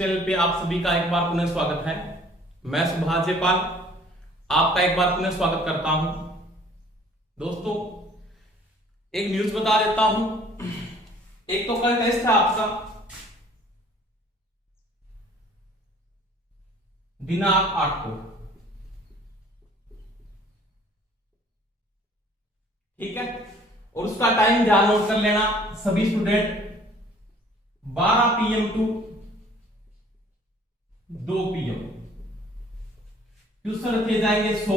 Channel पे आप सभी का एक बार पुनः स्वागत है। मैं सुभाष जयपाल आपका एक बार पुनः स्वागत करता हूं। दोस्तों, एक न्यूज बता देता हूं। एक तो कल टेस्ट है आपका दिनांक 8 को, ठीक है, और उसका टाइम ध्यान नोट कर लेना सभी student. 12 PM to 2 PM question रखे जाएंगे 100।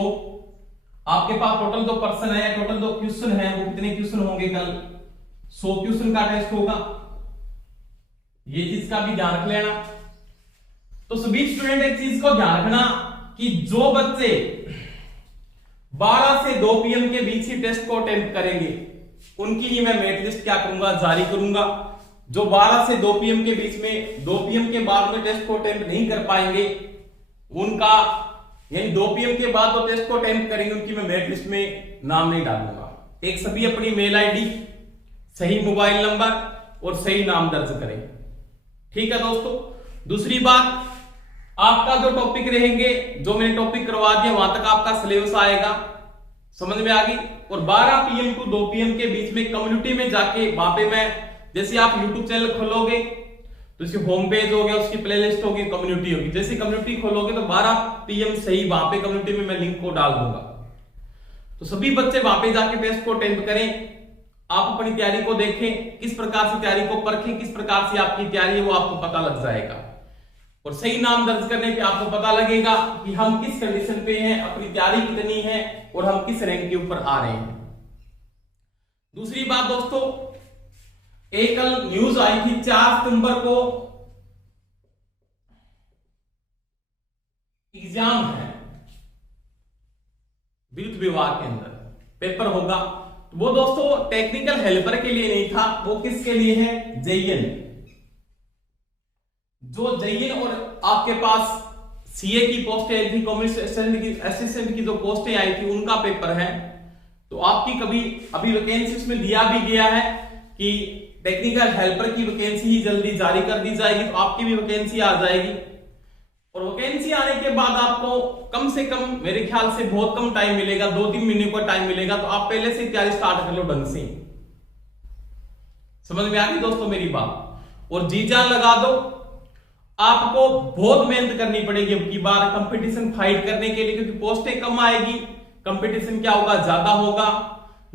आपके पास टोटल जो पर्सन है, टोटल जो क्वेश्चन है वो कितने क्वेश्चन होंगे? कल 100 क्वेश्चन का टेस्ट होगा। ये चीज का भी ध्यान रख लेना। तो सभी स्टूडेंट एक चीज को ध्यान रखना कि जो बच्चे 12 से 2 PM के बीच ही टेस्ट को अटेम्प्ट करेंगे उनकी लिए मैं मेरिट लिस्ट क्या करूंगा, जारी करूंगा। जो 12 से 2 PM के बीच में 2 PM के बाद में टेस्ट को अटेम्प्ट नहीं कर पाएंगे उनका, यानी 2 PM के बाद तो टेस्ट को अटेम्प्ट करेंगे उनकी मैं मेरिट लिस्ट में नाम नहीं डालूंगा। एक सभी अपनी मेल आईडी, सही मोबाइल नंबर और सही नाम दर्ज करें, ठीक है दोस्तों। दूसरी बात, आपका जो टॉपिक रहेंगे, जो मैंने टॉपिक करवा दिया वहां तक आपका सिलेबस आएगा, समझ में आ गई। और 12 PM टू 2 PM के बीच में कम्युनिटी में जाके वहां पे मैं, जैसे आप YouTube चैनल खोलोगे तो इसकी होम पेज हो गया, उसकी प्लेलिस्ट होगी, कम्युनिटी होगी। जैसे कम्युनिटी खोलोगे तो 12 PM सही वहां पे कम्युनिटी में मैं लिंक को डाल दूंगा। तो सभी बच्चे वहां पे जाके टेस्ट को अटेम्प्ट करें। आप अपनी तैयारी को देखें, किस प्रकार से तैयारी को परखें, किस प्रकार से आपकी तैयारी है वो आपको पता लग जाएगा। और सही नाम दर्ज करने पे आपको पता लगेगा कि हम किस कंडीशन पे हैं, अपनी तैयारी कितनी है और हम किस रैंक के ऊपर आ रहे हैं। दूसरी बात दोस्तों, एक कल न्यूज आई थी 4 सितंबर को एग्जाम है विद्युत विभाग के अंदर, पेपर होगा। तो वो दोस्तों टेक्निकल हेल्पर के लिए नहीं था, वो किसके लिए है? जेईएन। जो जेईएन और आपके पास सीए की पोस्टें आई थी, कॉमर्स असिस्टेंट की जो पोस्टें आई थी उनका पेपर है। तो आपकी कभी अभी वैकेंसी उसमें दिया भी गया है कि टेक्निकल हेल्पर की वैकेंसी ही जल्दी जारी कर दी जाएगी, तो आपकी भी वैकेंसी आ जाएगी। और वैकेंसी आने के बाद आपको कम से कम, मेरे ख्याल से बहुत कम टाइम मिलेगा, 2-3 महीने का टाइम मिलेगा। तो आप पहले से तैयारी स्टार्ट कर लो ढंग से। समझ में आ गई दोस्तों मेरी बात? और जी जान लगा दो। आपको बहुत मेहनत करनी पड़ेगी अब की बार कंपटीशन फाइट करने के लिए, क्योंकि पोस्टें कम आएगी, कंपटीशन क्या होगा? ज्यादा होगा।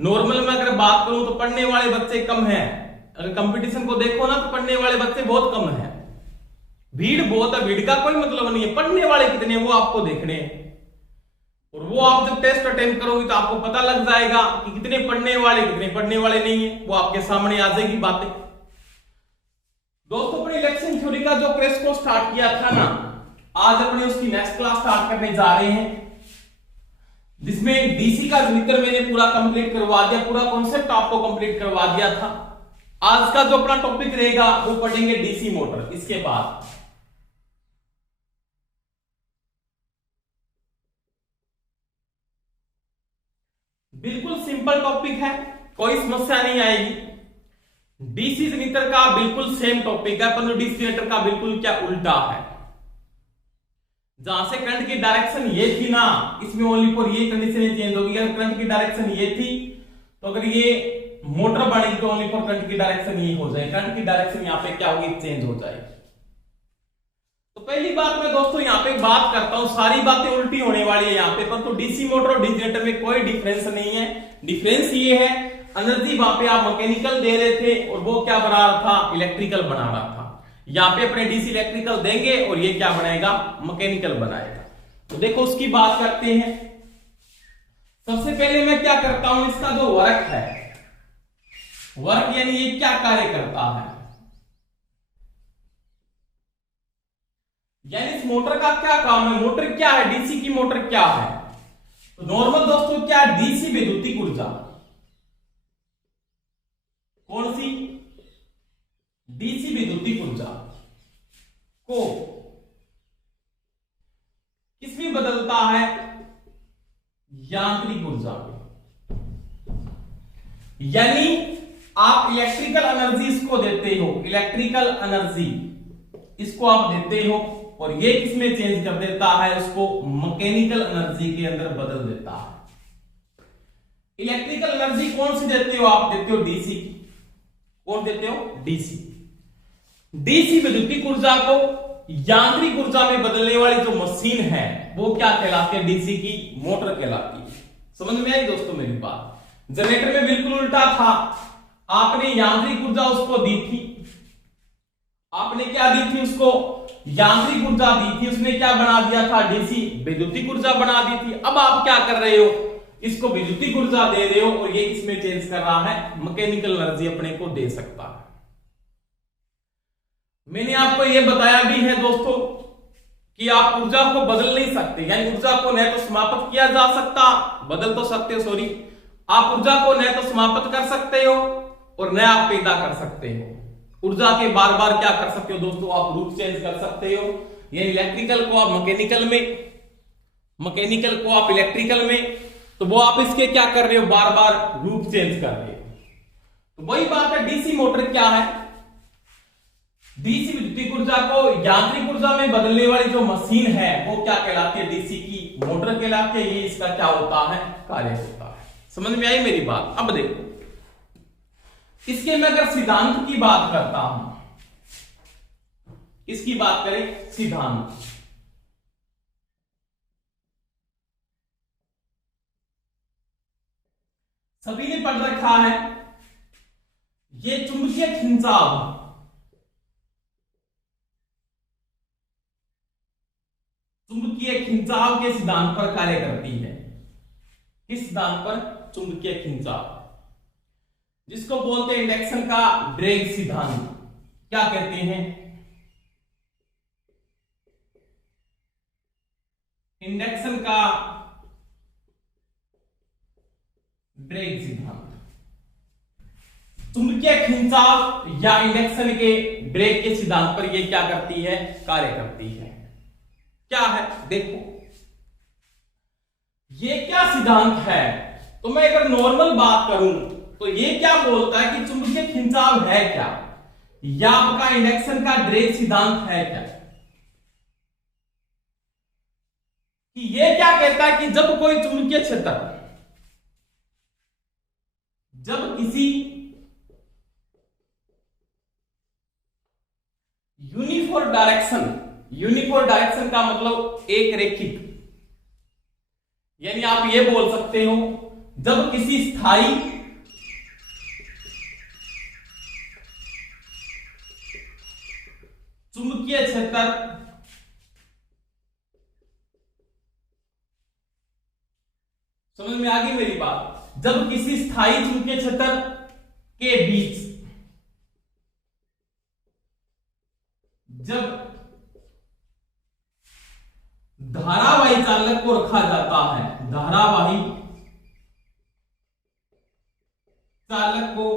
नॉर्मल में अगर बात करूं तो पढ़ने वाले बच्चे कम हैं। अगर कंपटीशन को देखो ना तो पढ़ने वाले बच्चे बहुत कम हैं, भीड़ बहुत है। भीड़ का कोई मतलब नहीं है, पढ़ने वाले कितने हैं वो आपको देखने हैं। और वो आप जब टेस्ट अटेम्प्ट करोगे तो आपको पता लग जाएगा कि कितने पढ़ने वाले, कितने पढ़ने वाले नहीं है, वो आपके सामने आ जाएगी बातें। दोस्तों, अपने इलेक्शन थ्योरी का जो क्रेज को स्टार्ट किया था ना, आज अपने उसकी नेक्स्ट क्लास स्टार्ट करने जा रहे हैं, जिसमें डीसी का जिक्र मैंने पूरा कंप्लीट करवा दिया, पूरा कॉन्सेप्ट आपको कंप्लीट करवा दिया था। आज का जो अपना टॉपिक रहेगा वो पढ़ेंगे डीसी मोटर। इसके बाद बिल्कुल सिंपल टॉपिक है, कोई समस्या नहीं आएगी। डीसी जनरेटर का बिल्कुल सेम टॉपिक है, पर डीसी जनरेटर का बिल्कुल क्या उल्टा है। जहां से करंट की डायरेक्शन ये थी ना, इसमें ओनली फॉर ये कंडीशन चेंज होगी। अगर करंट की डायरेक्शन ये थी तो अगर ये मोटर बढ़ेगी तो ओनली फॉर करंट की डायरेक्शन ये हो जाएगी, करंट की डायरेक्शन यहां पे क्या होगी? चेंज हो जाएगी। तो पहली बात मैं दोस्तों यहां पे बात करता हूं, सारी बातें उल्टी होने वाली है यहां पे, पर तो डीसी मोटर और डीसी जनरेटर में कोई डिफरेंस नहीं है। डिफरेंस ये है, एनर्जी वहां पे आप मैकेनिकल दे रहे थे और वो क्या बना रहा था? इलेक्ट्रिकल बना रहा था। यहां पे अपने डीसी इलेक्ट्रिकल देंगे और ये क्या बनाएगा? मैकेनिकल बनाएगा। तो देखो उसकी बात करते हैं। सबसे पहले मैं क्या करता हूं, इसका जो वर्क है, वर्क यानी ये क्या कार्य करता है, यानी इस मोटर का क्या काम है। मोटर क्या है? डीसी की मोटर क्या है? तो नॉर्मल दोस्तों क्या? डीसी विद्युतीय ऊर्जा। कौन सी? डीसी विद्युतीय ऊर्जा को किसमें बदलता है? यांत्रिक ऊर्जा में। यानी आप इलेक्ट्रिकल एनर्जी इसको देते हो, इलेक्ट्रिकल एनर्जी इसको आप देते हो और ये किसमें चेंज कर देता है, उसको मैकेनिकल एनर्जी के अंदर बदल देता है। इलेक्ट्रिकल एनर्जी कौन सी देते हो आप, देते हो डीसी की। कौन देते हो, डीसी। डीसी विद्युतीय ऊर्जा को यांत्रिक ऊर्जा में बदलने वाली जो मशीन है वो क्या कहलाती है, डीसी की मोटर कहलाती है। समझ में आई दोस्तों मेरी बात। जनरेटर में बिल्कुल उल्टा था, आपने यांत्रिक ऊर्जा उसको दी थी, आपने क्या दी थी उसको, यांत्रिक ऊर्जा दी थी, उसने क्या बना दिया था, डीसी विद्युतीय ऊर्जा बना दी थी। अब आप क्या कर रहे हो, इसको विद्युतीय ऊर्जा दे रहे हो और ये इसमें चेंज कर रहा है, मैकेनिकल एनर्जी अपने को दे सकता है। मैंने आपको यह बताया भी है दोस्तों कि आप ऊर्जा को बदल नहीं सकते, यानी ऊर्जा को न तो समाप्त किया जा सकता, बदल तो सकते हो सॉरी, आप ऊर्जा को न तो समाप्त कर सकते हो और न आप पैदा कर सकते हो। ऊर्जा के बार बार क्या कर सकते हो दोस्तों, आप रूप चेंज कर सकते हो, यानी इलेक्ट्रिकल को आप मैकेनिकल में, मैकेनिकल को आप इलेक्ट्रिकल में, तो वो आप इसके क्या कर रहे हो, बार बार रूप चेंज कर रहे हो। तो वही बात है, डीसी मोटर क्या है, डीसी विद्युतीय ऊर्जा को यांत्रिक ऊर्जा में बदलने वाली जो मशीन है वो क्या कहलाती है, डीसी की मोटर कहलाती है। ये इसका क्या होता है, कार्य होता है। समझ में आई मेरी बात। अब देखो इसके मैं अगर सिद्धांत की बात करता हूं, इसकी बात करें सिद्धांत, सभी ने पढ़ रखा है, ये चुंबकीय खिंचाव, चुंबकीय खिंचाव के सिद्धांत पर कार्य करती है। किस सिद्धांत पर, चुंबकीय खिंचाव, जिसको बोलते हैं इंडक्शन का ड्रैग सिद्धांत। क्या कहते हैं, इंडक्शन का ड्रैग सिद्धांत। चुंबकीय खिंचाव या इंडक्शन के ड्रैग के सिद्धांत पर यह क्या करती है, कार्य करती है। क्या है देखो, ये क्या सिद्धांत है, तो मैं अगर नॉर्मल बात करूं तो ये क्या बोलता है कि चुंबकीय खिंचाव है क्या, या आपका इंडक्शन का ड्रैग सिद्धांत है क्या, कि ये क्या कहता है कि जब कोई चुंबकीय क्षेत्र, जब किसी यूनिफॉर्म डायरेक्शन, यूनिफॉर्म डायरेक्शन का मतलब एक रेखिक, यानी आप ये बोल सकते हो जब किसी स्थायी चुंबकीय क्षेत्र समझ में आ गई मेरी बात, जब किसी स्थायी चुंबकीय क्षेत्र के बीच, जब धारावाही चालक को रखा जाता है, धारावाही चालक को,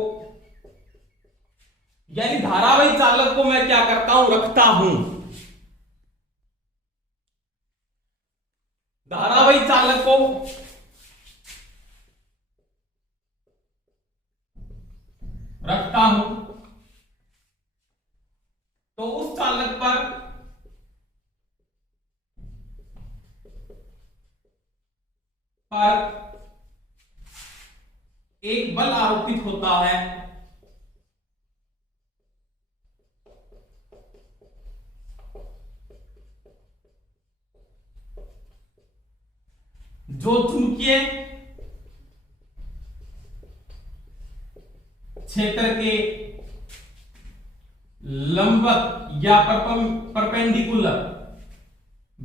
यानी धारावाही चालक को मैं क्या करता हूं, रखता हूं, धारावाही चालक को रखता हूं, तो उस चालक पर एक बल आरोपित होता है, जो चुंबकीय क्षेत्र के लंबवत या परपेंडिकुलर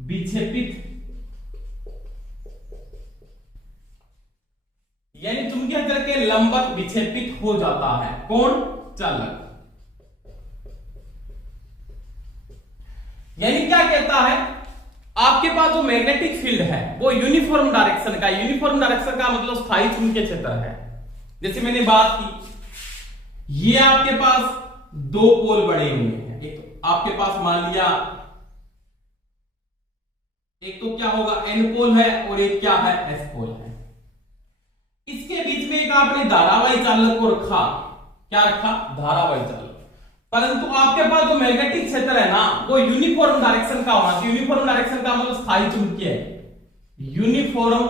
विक्षेपित, यानी चुंबकीय क्षेत्र के लंबवत विक्षेपित हो जाता है, कौन, चालक। यानी क्या कहता है, आपके पास जो मैग्नेटिक फील्ड है वो यूनिफॉर्म डायरेक्शन का, यूनिफॉर्म डायरेक्शन का मतलब स्थायी चुंबकीय क्षेत्र है। जैसे मैंने बात की, ये आपके पास दो पोल बड़े हुए हैं, एक तो आपके पास मान लिया, एक तो क्या होगा, एन पोल है और एक क्या है, एस पोल है। इसके बीच में एक आपने धारावाही चालक को रखा, क्या रखा, धारावाही चालक। परंतु आपके पास जो मैग्नेटिक क्षेत्र है ना वो यूनिफॉर्म डायरेक्शन का होना चाहिए। यूनिफॉर्म डायरेक्शन का मतलब स्थायी चुंबकीय है। यूनिफॉर्म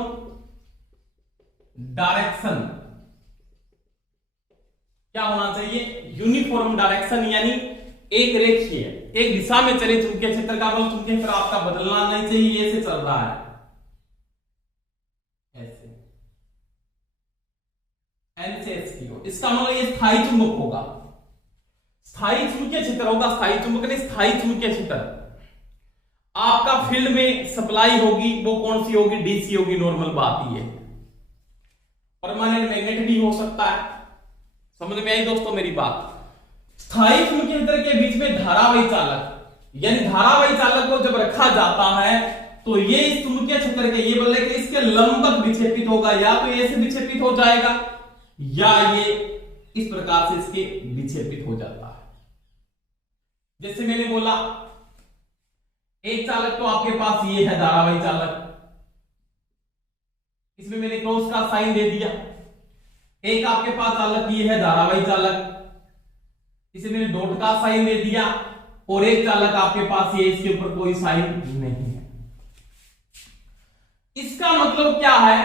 डायरेक्शन क्या होना चाहिए? यूनिफॉर्म डायरेक्शन यानी एक रेखीय, एक दिशा में चले चुंबकीय क्षेत्र का मतलब चुंबकीय क्षेत्र आपका बदलना नहीं चाहिए, ऐसे चल रहा है ऐसे एन से एस की ओर। इसका मतलब ये स्थायी चुंबक होगा, स्थायी चुंबकीय क्षेत्र होगा। स्थायी चुंबक नहीं, स्थायी चुंबकीय क्षेत्र। आपका फील्ड में सप्लाई होगी वो कौन सी होगी? डीसी होगी। नॉर्मल बात ये है। परमानेंट मैग्नेट भी हो सकता है। समझ में आई दोस्तों मेरी बात? स्थायी चुंबकीय क्षेत्र के बीच में धारावाही चालक यानी धारावाही चालक को जब रखा जाता है तो ये इस चुंबकीय क्षेत्र के, ये बोल रहे कि इसके लंबवत विक्षेपित होगा, या तो ऐसे विक्षेपित हो जाएगा या ये इस प्रकार से इसके विक्षेपित हो जाता है। जैसे मैंने बोला एक चालक तो आपके पास ये है धारावाही चालक, इसमें मैंने क्रॉस का साइन दे दिया। एक आपके पास चालक ये है धारावाही चालक, इसे मैंने डॉट का साइन दे दिया। और एक चालक आपके पास ये, इसके ऊपर कोई साइन नहीं है। इसका मतलब क्या है?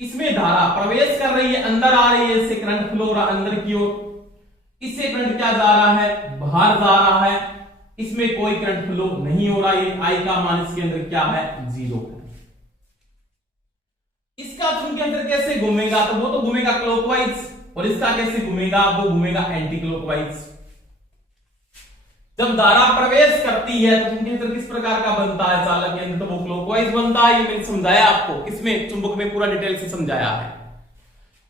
इसमें धारा प्रवेश कर रही है, अंदर आ रही है, इससे करंट फ्लो हो रहा अंदर की ओर। इससे करंट क्या जा रहा है? बाहर जा रहा है। इसमें कोई करंट फ्लो नहीं हो रहा है। आई का मान इसके अंदर क्या है? 0 है। इसका चुंबकीय क्षेत्र कैसे घूमेगा? तो वो तो घूमेगा क्लॉकवाइज, और इसका कैसे घूमेगा? वो घूमेगा एंटी क्लॉकवाइज। जब धारा प्रवेश करती है तो चुंबकीय क्षेत्र किस प्रकार का बनता है चालक के अंदर? तो वो क्लॉकवाइज बनता है। ये मैंने समझाया आपको, किसमें? चुंबक में पूरा डिटेल से समझाया है।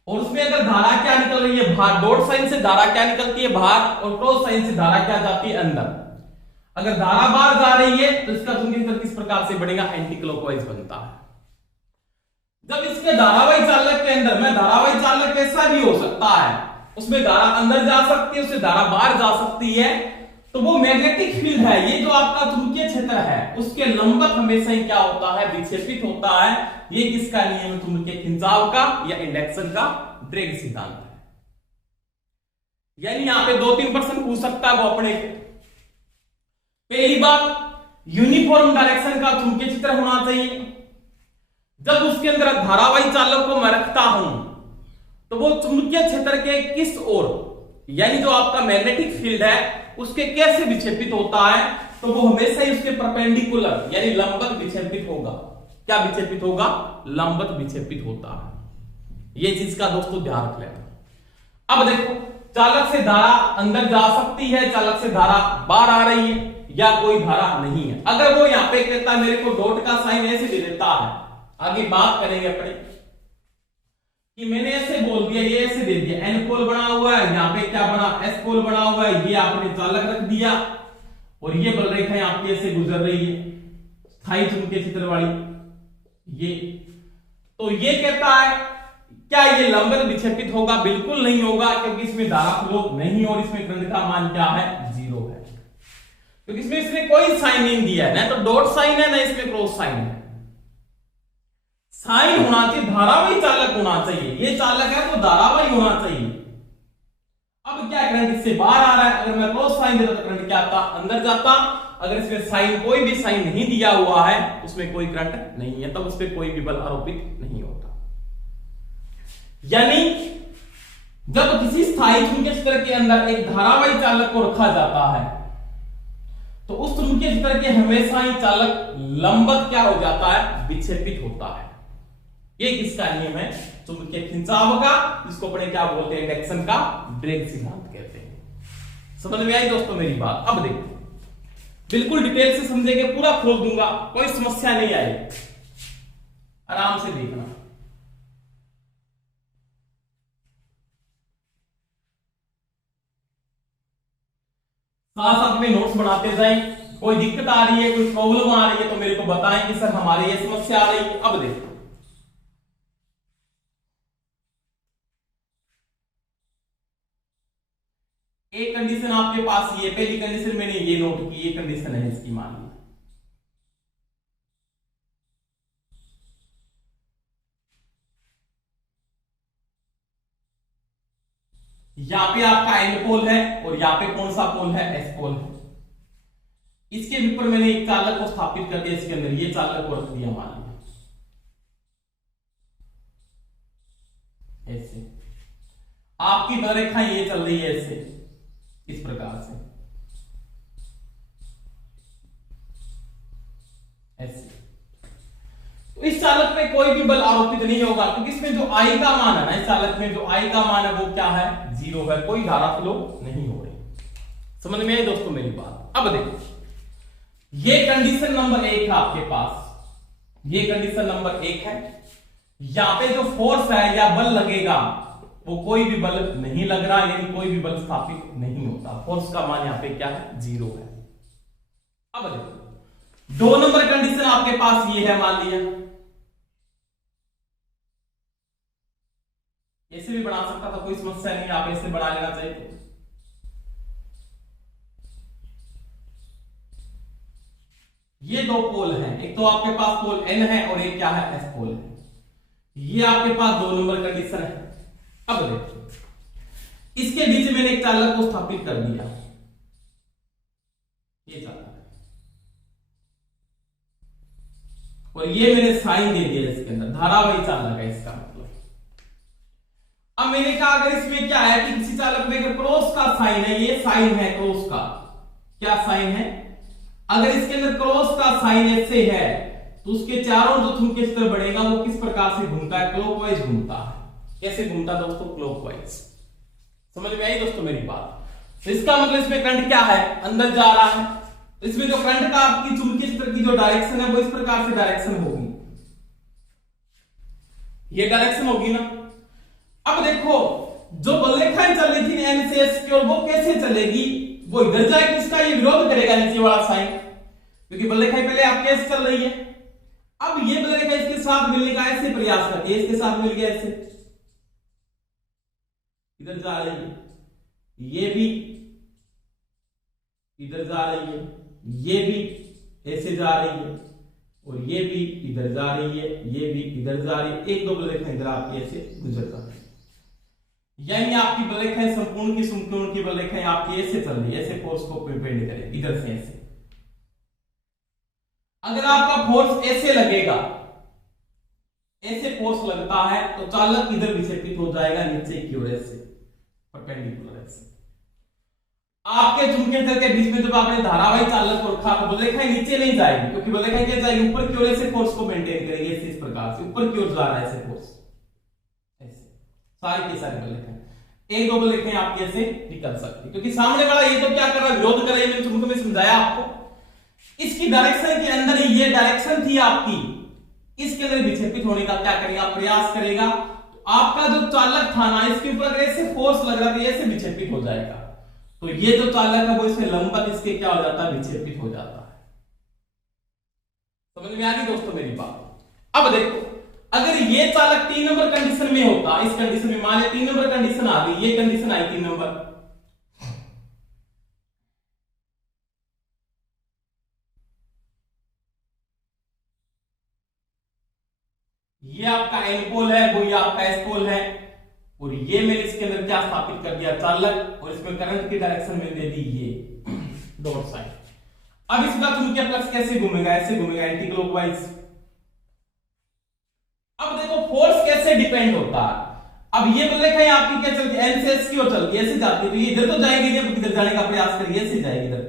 और उसमें अगर धारा क्या निकल रही है? बाहर। डॉट साइन से धारा क्या निकलती है? बाहर। और क्रॉस साइन से धारा क्या जाती है? अंदर। अगर धारा बाहर जा रही है तो इसका चुंबकीय क्षेत्र किस प्रकार से बढ़ेगा? एंटी क्लॉकवाइज बनता है। जब इसके धारावाही चालक के अंदर में, धारावाही चालक कैसा भी हो सकता है, उसमें धारा अंदर जा सकती है, उससे धारा बाहर जा सकती है, तो वो मैग्नेटिक फील्ड है। ये जो आपका चुंबकीय क्षेत्र है उसके लंबवत हमेशा ही क्या होता है? विक्षेपित होता है। ये किसका नियम है? चुंबकीय खिंचाव का या इंडक्शन का ड्रैग सिद्धांत है। यानी यहां पे 2-3 प्रश्न पूछ सकता है वो अपने। पहली बात, यूनिफॉर्म डायरेक्शन का चुंबकीय क्षेत्र होना चाहिए। जब उसके अंदर धारावाही चालक को मैं रखता हूं तो वो चुंबकीय क्षेत्र के किस ओर, यानी जो आपका मैग्नेटिक फील्ड है उसके कैसे विक्षेपित होता है? तो वो हमेशा ही उसके परपेंडिकुलर यानी लंबवत विक्षेपित होगा। क्या विक्षेपित होगा? लंबवत विक्षेपित होता है। ये चीज का दोस्तों ध्यान रख लेना। अब देखो, चालक से धारा अंदर जा सकती है, चालक से धारा बाहर आ रही है, या कोई धारा नहीं है। अगर वो यहां पे कहता है मेरे को डॉट का साइन ऐसे दे देता है, आगे बात करेंगे अपने कि मैंने ऐसे बोल दिया, ये ऐसे दे दिया, एन पोल बना हुआ है, यहाँ पे क्या बना? एस पोल बना हुआ है, ये आपने चालक रख दिया, और ये बल रेखा आपकी ऐसे गुजर रही है स्थायी चुंबकीय क्षेत्र वाली। ये तो ये कहता है क्या ये लंबवत विक्षेपित होगा? बिल्कुल नहीं होगा, क्योंकि इसमें धारा फ्लो नहीं, और इसमें करंट का मान क्या है? 0 है, क्योंकि इसमें इसने कोई साइन नहीं दिया है, ना तो डॉट साइन है ना इसमें क्रॉस साइन है। साइन होना चाहिए, धारावाही चालक होना चाहिए। ये चालक है तो धारावाही होना चाहिए। अब क्या करंट इससे बाहर आ रहा है, अगर मैं क्रॉस साइन देता तो करंट क्या आता? अंदर जाता। अगर इसमें साइन, कोई भी साइन नहीं दिया हुआ है, उसमें कोई करंट नहीं है, तब उस पर कोई भी बल आरोपित नहीं होता। यानी जब किसी स्थायी चुंबकीय क्षेत्र के अंदर एक धारावाही चालक को रखा जाता है तो उस चुंबकीय क्षेत्र के हमेशा ही चालक लंबवत क्या हो जाता है? विक्षेपित होता है। ये किसका नियम है? चुंबकीय खिंचाव का, जिसको अपने क्या बोलते हैं? इंडक्शन का ड्रैग सिद्धांत कहते हैं। समझ में आई दोस्तों मेरी बात? अब देखो, बिल्कुल डिटेल से समझेंगे, पूरा खोल दूंगा, कोई समस्या नहीं आएगी, आराम से देखना। साथ साथ में नोट्स बनाते जाएं। कोई दिक्कत आ रही है, कोई प्रॉब्लम आ रही है तो मेरे को बताएं कि सर हमारे ये समस्या आ रही है। अब देखो, एक कंडीशन आपके पास, ये पहली कंडीशन मैंने ये नोट की, ये कंडीशन है इसकी, मान ली। यहाँ पे आपका एन पोल है और यहाँ पे कौन सा पोल है, एस पोल है। इसके ऊपर मैंने एक चालक को स्थापित कर दिया, इसके अंदर ये चालक को रख दिया मान लिया ऐसे। आपकी बलरेखा ये चल रही है ऐसे, इस प्रकार से ऐसे। तो इस चालक में कोई भी बल आरोपित नहीं होगा, क्योंकि इसमें जो आई का मान है ना, इस चालक में जो आई का मान है वो क्या है, 0 है, कोई धारा फ्लो नहीं हो रही। समझ में आई दोस्तों मेरी बात। अब देखो ये कंडीशन नंबर 1 है आपके पास, ये कंडीशन नंबर 1 है। यहां पे जो फोर्स है या बल लगेगा वो कोई भी बल नहीं लग रहा, यानी कोई भी बल स्थापित नहीं होता, फोर्स का मान यहां पे क्या है, 0 है। अब देखो 2 नंबर कंडीशन आपके पास ये है, मान लिया ऐसे भी बना सकता था, कोई समस्या नहीं, आप ऐसे बना लेना चाहिए। ये 2 पोल हैं, एक तो आपके पास पोल N है और एक क्या है, S पोल है। ये आपके पास 2 नंबर कंडीशन है। अब देखो इसके बीच मैंने एक चालक को स्थापित कर दिया, ये चालक, और ये मैंने साइन दे दिया इसके अंदर, धारावाही चालक है इसका मतलब। अब मैंने कहा अगर इसमें क्या है कि किसी चालक में अगर क्रॉस का साइन है, ये साइन है क्रॉस का, क्या साइन है, अगर इसके अंदर क्रॉस का साइन ऐसे है तो उसके चारों जो चुंबकीय क्षेत्र बढ़ेगा वो किस प्रकार से घूमता है, क्लॉकवाइज घूमता है। कैसे घूमता है दोस्तों, क्लॉकवाइज। समझ में आई दोस्तों मेरी बात। तो इसका मतलब इसमें करंट क्या है, अंदर जा रहा है, तो इसमें जो करंट का आपकी चुंबकीय क्षेत्र की जो डायरेक्शन है वो इस प्रकार से डायरेक्शन होगी, ये डायरेक्शन होगी ना। अब देखो जो बलरेखाएं चल रही थी एन से एस की ओर, वो कैसे चलेगी, वो इधर जाएगी, इसका ये विरोध करेगा नीचे वाला साइन, क्योंकि बलरेखाएं पहले आपके ऐसे चल रही है। अब ये बलरेखा इसके साथ मिलने का ऐसे प्रयास करती है, इसके साथ मिल गया ऐसे, इधर जा रही है, ये भी इधर जा रही है, ये भी ऐसे जा रही है, और ये भी इधर जा रही है, ये भी इधर जा रही है, 1-2 बलरेखाएं इधर आपकी ऐसे गुजर जा रही है। यानी आपकी बलरेखाएं संपूर्ण की संपूर्ण की बलरेखाएं आपकी ऐसे चल रही है, ऐसे फोर्स को पेंड करें इधर से ऐसे। अगर आपका फोर्स ऐसे लगेगा, ऐसे फोर्स लगता है तो चालक इधर विक्षेपित हो जाएगा नीचे की ओर ऐसे परपेंडिकुलर ऐसे। आपके चुंबकीय क्षेत्र के बीच में जब आपने धारावाही चालक को रखा तो बलरेखाएं नीचे नहीं जाएगी, क्योंकि बलरेखाएं क्या जाएगी, ऊपर की ओर ऐसे फोर्स को मेंटेन करेंगे ऐसे, इस प्रकार से ऊपर की ओर जा रहा है ऐसे फोर्स, ऐसे सारी की सारी बलरेखाएं, 1-2 बलरेखाएं आपकी ऐसे निकल सकती, क्योंकि सामने वाला ये तो क्या कर रहा है, विरोध कर रहा है। मैंने तुमको मैं समझाया आपको, इसकी डायरेक्शन के अंदर ही ये डायरेक्शन थी आपकी, इसके अंदर विक्षेपित होने का क्या करेगा, प्रयास करेगा। तो आपका जो चालक था ना, इसके ऊपर अगर ऐसे फोर्स लग रहा था, ऐसे विक्षेपित हो जाएगा, तो ये जो चालक है वो इसमें लंबवत इसके क्या हो जाता है, विक्षेपित हो जाता है। समझ में आ गई दोस्तों मेरी बात। अब देखो अगर ये चालक 3 नंबर कंडीशन में होता, इस कंडीशन में मान लिया 3 नंबर कंडीशन आ गई, ये कंडीशन आई 3 नंबर, ये आपका एन पोल है, वो ये आपका एस पोल है, और ये मैंने इसके अंदर क्या स्थापित कर दिया, चालक, और इसमें करंट की डायरेक्शन में दे दी ये डॉट साइन। अब इसका चुंबकीय फ्लक्स कैसे घूमेगा, ऐसे घूमेगा एंटी क्लॉकवाइज। अब देखो फोर्स कैसे डिपेंड होता है। अब ये बलरेखाएं आपकी क्या चलती है, एन से एस की ओर चलती है, ऐसे जाती है, तो ये इधर तो जाएगी नहीं, इधर जाने का प्रयास करेगी, ऐसे जाएगी इधर,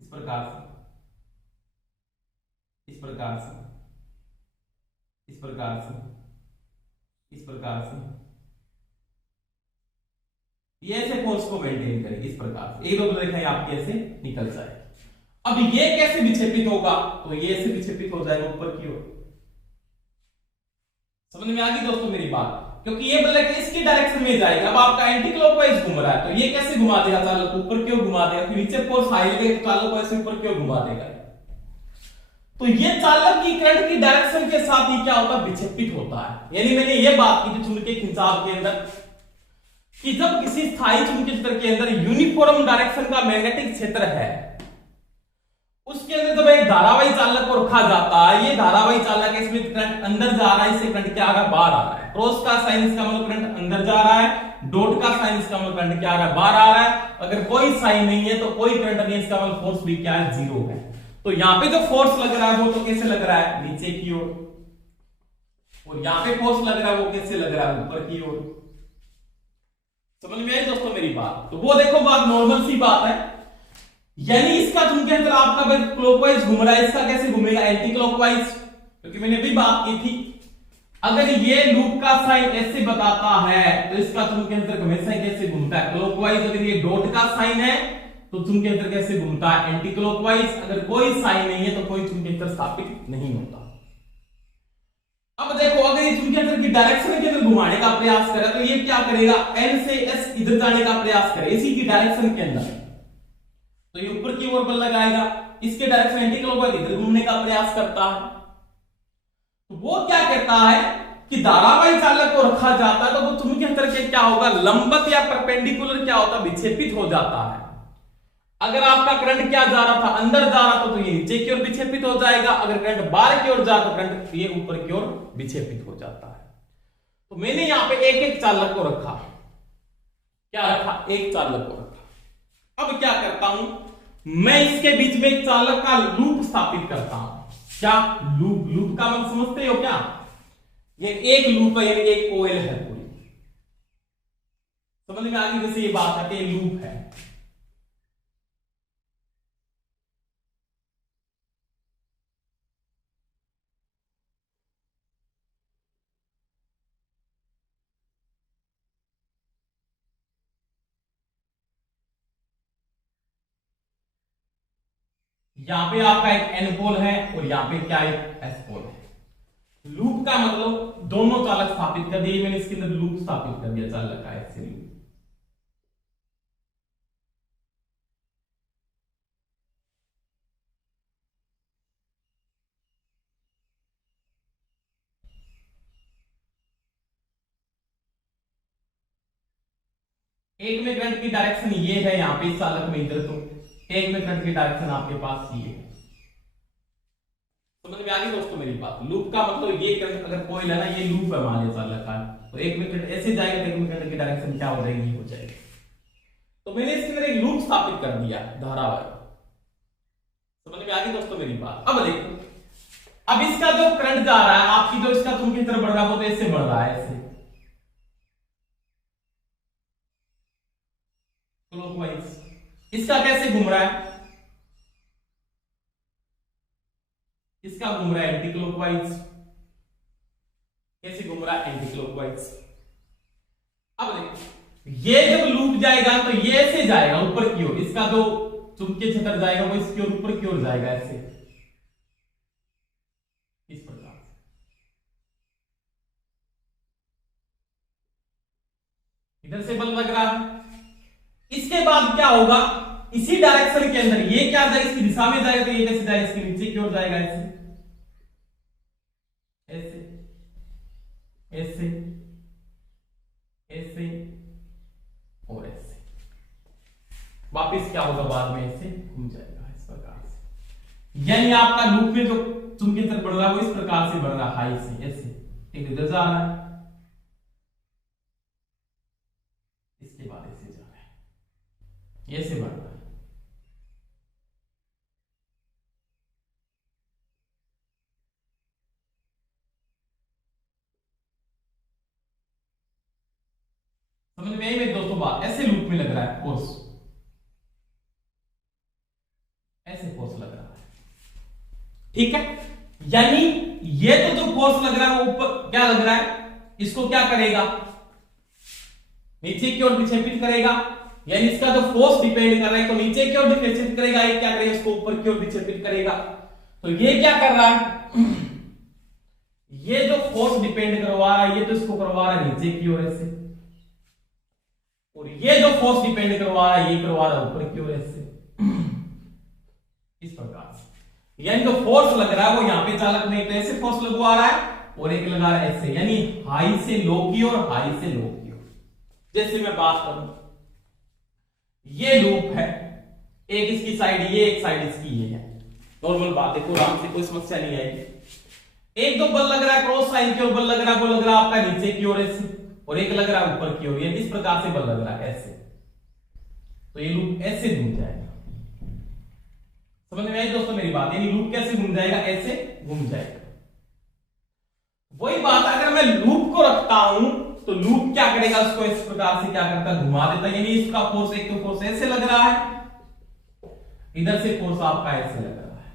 इस प्रकार से, इस प्रकार से, इस प्रकार से, इस प्रकार से, ये ऐसे फोर्स को मेंटेन करेगी इस प्रकार से, 1-2 बलरेखाएं आपकी ऐसे निकल जाएगी। अब ये कैसे विक्षेपित होगा, तो ये ऐसे विक्षेपित हो जाएगा ऊपर की ओर। समझ में आ गई दोस्तों मेरी बात, क्योंकि ये बलरेखा इसकी डायरेक्शन में जाएगा। अब आपका एंटी क्लॉकवाइज घूम रहा है, तो ये कैसे घुमा देगा, चालक ऊपर की ओर घुमा देगा, फिर नीचे फोर्स हाई लगेगा, चालक को ऐसे ऊपर की ओर घुमा देगा। तो ये चालक की करंट की डायरेक्शन के साथ ही क्या होता है, विक्षेपित होता है। यानी मैंने ये बात की थी चुंबकीय खिंचाव के अंदर कि जब किसी स्थायी चुंबकीय क्षेत्र के अंदर यूनिफॉर्म डायरेक्शन का मैग्नेटिक क्षेत्र है, उसके अंदर जब एक धारावाही चालक को रखा जाता है, ये धारावाही चालक इसमें करंट अंदर जा रहा है, इससे करंट क्या आ रहा है, बाहर आ रहा है। क्रॉस का साइन इसका मतलब करंट अंदर जा रहा है, डॉट का साइन इसका मतलब करंट क्या आ रहा है, बाहर आ रहा है। अगर कोई साइन नहीं है तो कोई करंट नहीं है, इसका मतलब फोर्स भी क्या है, जीरो है। तो यहां पे जो फोर्स लग रहा है वो तो कैसे लग रहा है, नीचे की ओर, और यहां पे फोर्स लग रहा है वो कैसे लग रहा है, ऊपर की ओर। समझ में आई दोस्तों मेरी बात? तो वो देखो बात नॉर्मल सी बात है, यानी इसका चुंबकीय क्षेत्र आपका क्लॉकवाइज घूम रहा है, इसका कैसे घूमेगा, एंटी क्लॉकवाइज, क्योंकि मैंने अभी बात की थी अगर ये लूप का साइन ऐसे बताता है तो इसका चुंबकीय क्षेत्र हमेशा कैसे घूमता है, क्लॉकवाइज। अगर ये डॉट का साइन है तो चुंबकीय क्षेत्र कैसे घूमता है, एंटी क्लॉकवाइज। अगर कोई साइन नहीं है तो कोई चुंबकीय क्षेत्र स्थापित नहीं होता। अब देखो अगर ये चुंबकीय क्षेत्र की डायरेक्शन के अंदर घुमाने का प्रयास करे तो ये क्या करेगा, एन से एस इधर जाने का प्रयास करे, इसी की डायरेक्शन के अंदर, तो ये ऊपर की ओर बल लगाएगा, इसके डायरेक्शन एंटी क्लॉकवाइज इधर घूमने का प्रयास करता है। तो वो क्या कहता है कि धारावाही चालक को रखा जाता है तो वो चुंबकीय क्षेत्र के क्या होगा, लंबवत या परपेंडिकुलर क्या होता है, विक्षेपित हो जाता है। अगर आपका करंट क्या जा रहा था, अंदर जा रहा था तो ये नीचे की ओर विक्षेपित हो जाएगा, अगर करंट बाहर की ओर जा तो करंट ये ऊपर की ओर विक्षेपित हो जाता है। तो मैंने यहां पे एक एक चालक को रखा, क्या रखा, एक चालक को रखा। अब क्या करता हूं मैं, इसके बीच में एक चालक का लूप स्थापित करता हूं। क्या लूप, लूप का मतलब समझते हो क्या, ये एक लूप है, यानी एक कोयल है पूरी। समझ में आ गई जैसे ये बात है कि लूप है। यहां पे आपका एक एन पोल है और यहां पे क्या एक एस पोल है। लूप का मतलब दोनों चालक स्थापित कर दिए मैंने, इसके अंदर लूप स्थापित कर दिया चालक का, ऐसे लूप। एक में करंट की डायरेक्शन ये है, यहां पे इस चालक में इधर, तो एक में करंट की डायरेक्शन आपके पास ये है। समझ में आ गई दोस्तों मेरी बात? लूप का मतलब ये करंट, अगर कोई है ना, ये लूप है मान लिया चालक का, तो एक में करंट ऐसे जाएगा तो एक में करंट की डायरेक्शन क्या हो जाएगी, हो जाएगी। तो मैंने इसके अंदर एक लूप स्थापित कर दिया धारावाही। समझ में आ गई दोस्तों मेरी बात? अब देखो, अब इसका जो करंट जा रहा है, आपकी जो इसका चुंबकीय क्षेत्र बढ़ रहा है वो तो ऐसे बढ़ रहा है, ऐसे क्लॉकवाइज। इसका कैसे घूम रहा है, इसका घूम रहा है एंटी क्लॉकवाइज। कैसे घूम रहा है, एंटी क्लॉकवाइज। अब देखो ये जब लूप जाएगा तो ये ऐसे जाएगा ऊपर की ओर, इसका जो चुंबकीय क्षेत्र जाएगा वो इसकी ओर ऊपर की ओर जाएगा, ऐसे इस प्रकार। इधर से बल लग रहा है। इसके बाद क्या होगा, इसी डायरेक्शन के अंदर ये क्या जाएगा, इसकी दिशा में जाएगा, तो ये कैसे जाएगा, इसके नीचे की ओर जाएगा, ऐसे ऐसे ऐसे ऐसे और ऐसे, वापिस क्या होगा बाद में, ऐसे घूम जाएगा इस प्रकार से। यानी आपका लूप में जो चुंबकीय क्षेत्र बढ़ रहा है वो इस प्रकार से बढ़ रहा है, हाई से ऐसे, एक इधर जा रहा है, इसके बाद ऐसे जा रहा है, ऐसे बढ़ रहा है। समझ में आई मेरी दोस्तों बात? ऐसे लूप में लग रहा है फोर्स, ऐसे फोर्स लग रहा है, ठीक है। यानी ये तो जो फोर्स लग रहा है वो ऊपर क्या लग रहा है, इसको क्या करेगा, नीचे की ओर विक्षेपित करेगा। यानी इसका जो फोर्स डिपेंड कर रहा है तो नीचे की ओर विक्षेपित करेगा, ये क्या करेगा, इसको ऊपर की ओर विक्षेपित करेगा। तो ये क्या कर रहा है, ये जो फोर्स डिपेंड करवा रहा है ये तो इसको करवा रहा है नीचे की ओर ऐसे, और ये जो फोर्स डिपेंड करवा रहा है ये करवा रहा है ऊपर की ओर ऐसे, इस प्रकार से। यानी जो फोर्स लग रहा है वो यहां पे चालक में तो ऐसे फोर्स लगवा रहा है और एक लगा रहा है ऐसे, यानी हाई से लो की ओर, हाई से लो की ओर। जैसे मैं बात करूं, ये लूप है, एक इसकी साइड ये, एक साइड इसकी ये है, नॉर्मल बात है, कोई आराम से कोई समस्या नहीं आएगी। एक तो बल लग रहा है क्रॉस साइन की ओर बल लग रहा है, वो लग रहा है आपका नीचे की ओर ऐसे, और एक लग रहा है ऊपर की ओर, ये इस प्रकार से बल लग रहा है ऐसे, तो ये लूप ऐसे घूम जाएगा। समझ में आई दोस्तों मेरी बात? यानी लूप कैसे घूम जाएगा? ऐसे घूम जाएगा। वही बात अगर मैं लूप को रखता हूं तो लूप क्या करेगा? उसको इस प्रकार से क्या करता है? घुमा देता है। यानी इसका फोर्स, एक तो फोर्स ऐसे लग रहा है, इधर से फोर्स आपका ऐसे लग रहा है,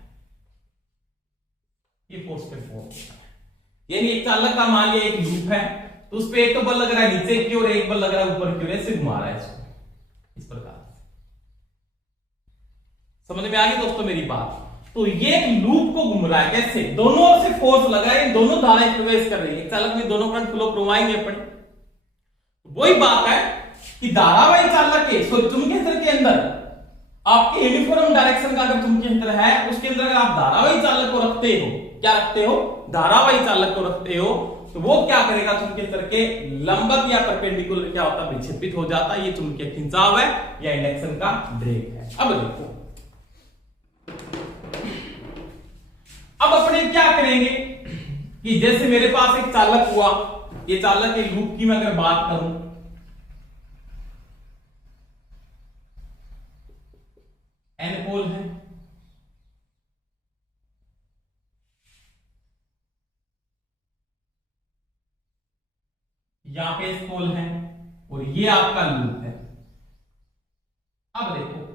ये फोर्स पे फोर्स। यानी एक चालक का मान लिया एक लूप है, तो उस पे एक तो बल लग रहा है नीचे की ओर, एक बल लग रहा है ऊपर की ओर, ऐसे घुमा रहा है इसको इस प्रकार से। समझ में आ गई दोस्तों मेरी बात? तो ये एक लूप को घूम रहा है कैसे? दोनों ओर से फोर्स लगा है, दोनों धाराएं प्रवेश कर रही है, एक चालक में दोनों करंट फ्लो करवाएंगे अपने। वही बात है कि धारावाही चालक के चुंबकीय क्षेत्र के अंदर आपके यूनिफॉर्म डायरेक्शन का अगर चुंबकीय क्षेत्र है, उसके अंदर अगर आप धारावाही चालक को रखते हो, क्या रखते हो? धारावाही चालक को रखते हो, तो वो क्या करेगा? चुंबकीय क्षेत्र के लंबक या परपेंडिकुलर क्या होता है? विक्षेपित हो जाता है। ये चुंबकीय खिंचाव है या इंडक्शन का ड्रैग है। अब देखो, अब अपने क्या करेंगे कि जैसे मेरे पास एक चालक हुआ, ये चालक के लूप की मैं अगर बात करूं, एन पोल है, यहां पे एस पोल है, और ये आपका लूप है। अब देखो,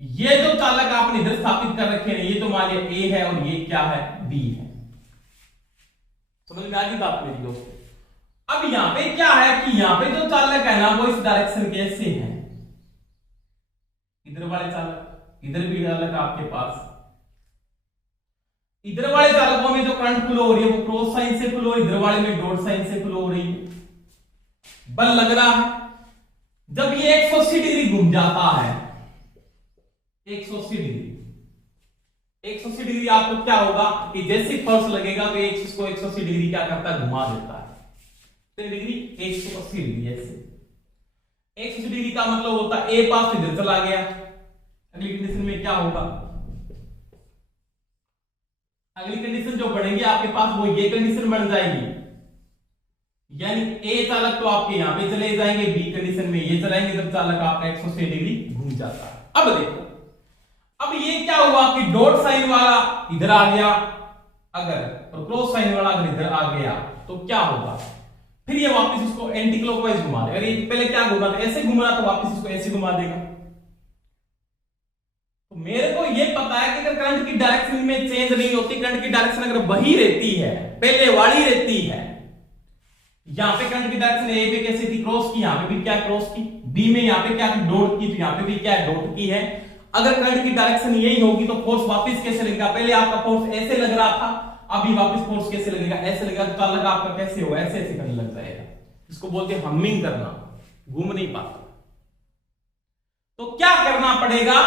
ये जो चालक आपने इधर स्थापित कर रखे हैं, ये तो मान लिया ए है और ये क्या है? बी है। समझ में आ गई बात मेरी दोस्तों? अब यहां पे क्या है कि यहां पे जो चालक है ना, वो इस डायरेक्शन के ऐसे है, इधर वाले चालक, इधर भी चालक आपके पास, इधर वाले चालकों में जो करंट फ्लो हो रही है वो क्रॉस साइन से फ्लो, इधर वाले में डॉट साइन से फ्लो हो रही है। बल लग रहा है, जब ये 180 डिग्री घूम जाता है, 180 डिग्री आपको क्या होगा कि जैसे फोर्स लगेगा तो इसको 180 डिग्री क्या करता है? घुमा देता है। कितने डिग्री? 180 डिग्री। ऐसे 180 डिग्री का मतलब होता है ए पास इधर चला गया। अगली कंडीशन में क्या होगा? अगली कंडीशन जो बढ़ेंगी आपके पास वो ये कंडीशन बन जाएगी, यानी ए चालक तो आपके यहां पे चले जाएंगे, बी कंडीशन में ये चलाएंगे, जब चालक आपका 180 डिग्री घूम जाता है। अब देखो, अब ये क्या हुआ कि डॉट साइन वाला इधर आ गया अगर, और क्रॉस साइन वाला अगर इधर आ गया, तो क्या होगा? फिर ये वापस इसको एंटी क्लॉकवाइज घुमा देगा। अगर ये पहले क्या घुमा था? ऐसे घुमा, तो वापस इसको ऐसे घुमा देगा। तो मेरे को ये पता है कि अगर करंट की डायरेक्शन में चेंज नहीं होती, करंट की डायरेक्शन अगर वही रहती है, पहले वाली रहती है, यहां पे करंट की डायरेक्शन ए पे कैसी थी? क्रॉस की, यहां पे भी क्या क्रॉस की, बी में यहां पे क्या थी? डॉट की, तो यहां पे भी क्या डॉट की है। अगर करंट की डायरेक्शन यही होगी तो फोर्स वापस कैसे लगेगा? पहले आपका फोर्स ऐसे लग रहा था, अभी वापस फोर्स कैसे लगेगा? ऐसे लगेगा। तो चालक आपका कैसे होगा? ऐसे ऐसे करने लग जाएगा। इसको बोलते हैं हमिंग करना, घूम नहीं पाता। तो क्या करना पड़ेगा?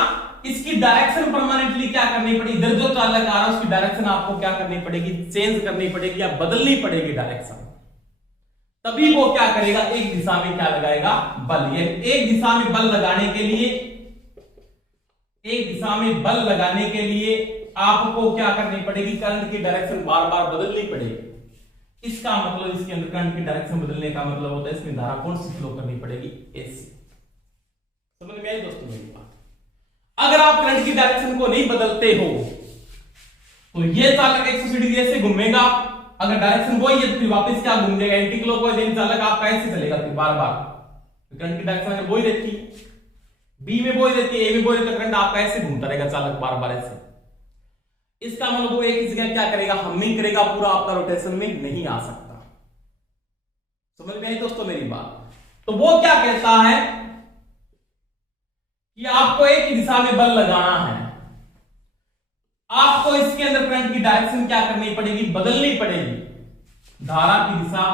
इसकी डायरेक्शन परमानेंटली क्या करनी पड़ेगी? इधर जो चालक आ रहा है उसकी डायरेक्शन आपको क्या करनी पड़ेगी? चेंज करनी पड़ेगी या बदलनी पड़ेगी डायरेक्शन। तभी वो क्या करेगा? एक दिशा में क्या लगाएगा? बल। ये एक दिशा में बल लगाने के लिए, एक दिशा में बल लगाने के लिए आपको क्या करनी पड़ेगी? करंट की डायरेक्शन बार बार बदलनी पड़ेगी। इसका मतलब इसके अंदर करंट की डायरेक्शन बदलने का मतलब होता है इसमें धारा कौन सी फ्लो करनी पड़ेगी? ऐसी। समझ में आई दोस्तों मेरी बात? अगर आप करंट की डायरेक्शन को नहीं बदलते हो तो ये चालक 180 डिग्री ऐसे घूमेगा, अगर डायरेक्शन वही है तो फिर वापस क्या घूम जाएगा? Anti clockwise. चालक आपका ऐसे चलेगा फिर बार बार। करंट की डायरेक्शन अगर वही रहती है, बी में वही रहती है, ए में वही रहती है, करंट आपका ऐसे घूमता रहेगा चालक बार बार ऐसे। इसका मतलब वो एक ही जगह क्या करेगा? हमिंग करेगा, पूरा आपका रोटेशन में नहीं आ सकता। समझ में आई दोस्तों मेरी बात? तो वो क्या कहता है कि आपको एक ही दिशा में बल लगाना है, आपको इसके अंदर करंट की डायरेक्शन क्या करनी पड़ेगी? बदलनी पड़ेगी। धारा की दिशा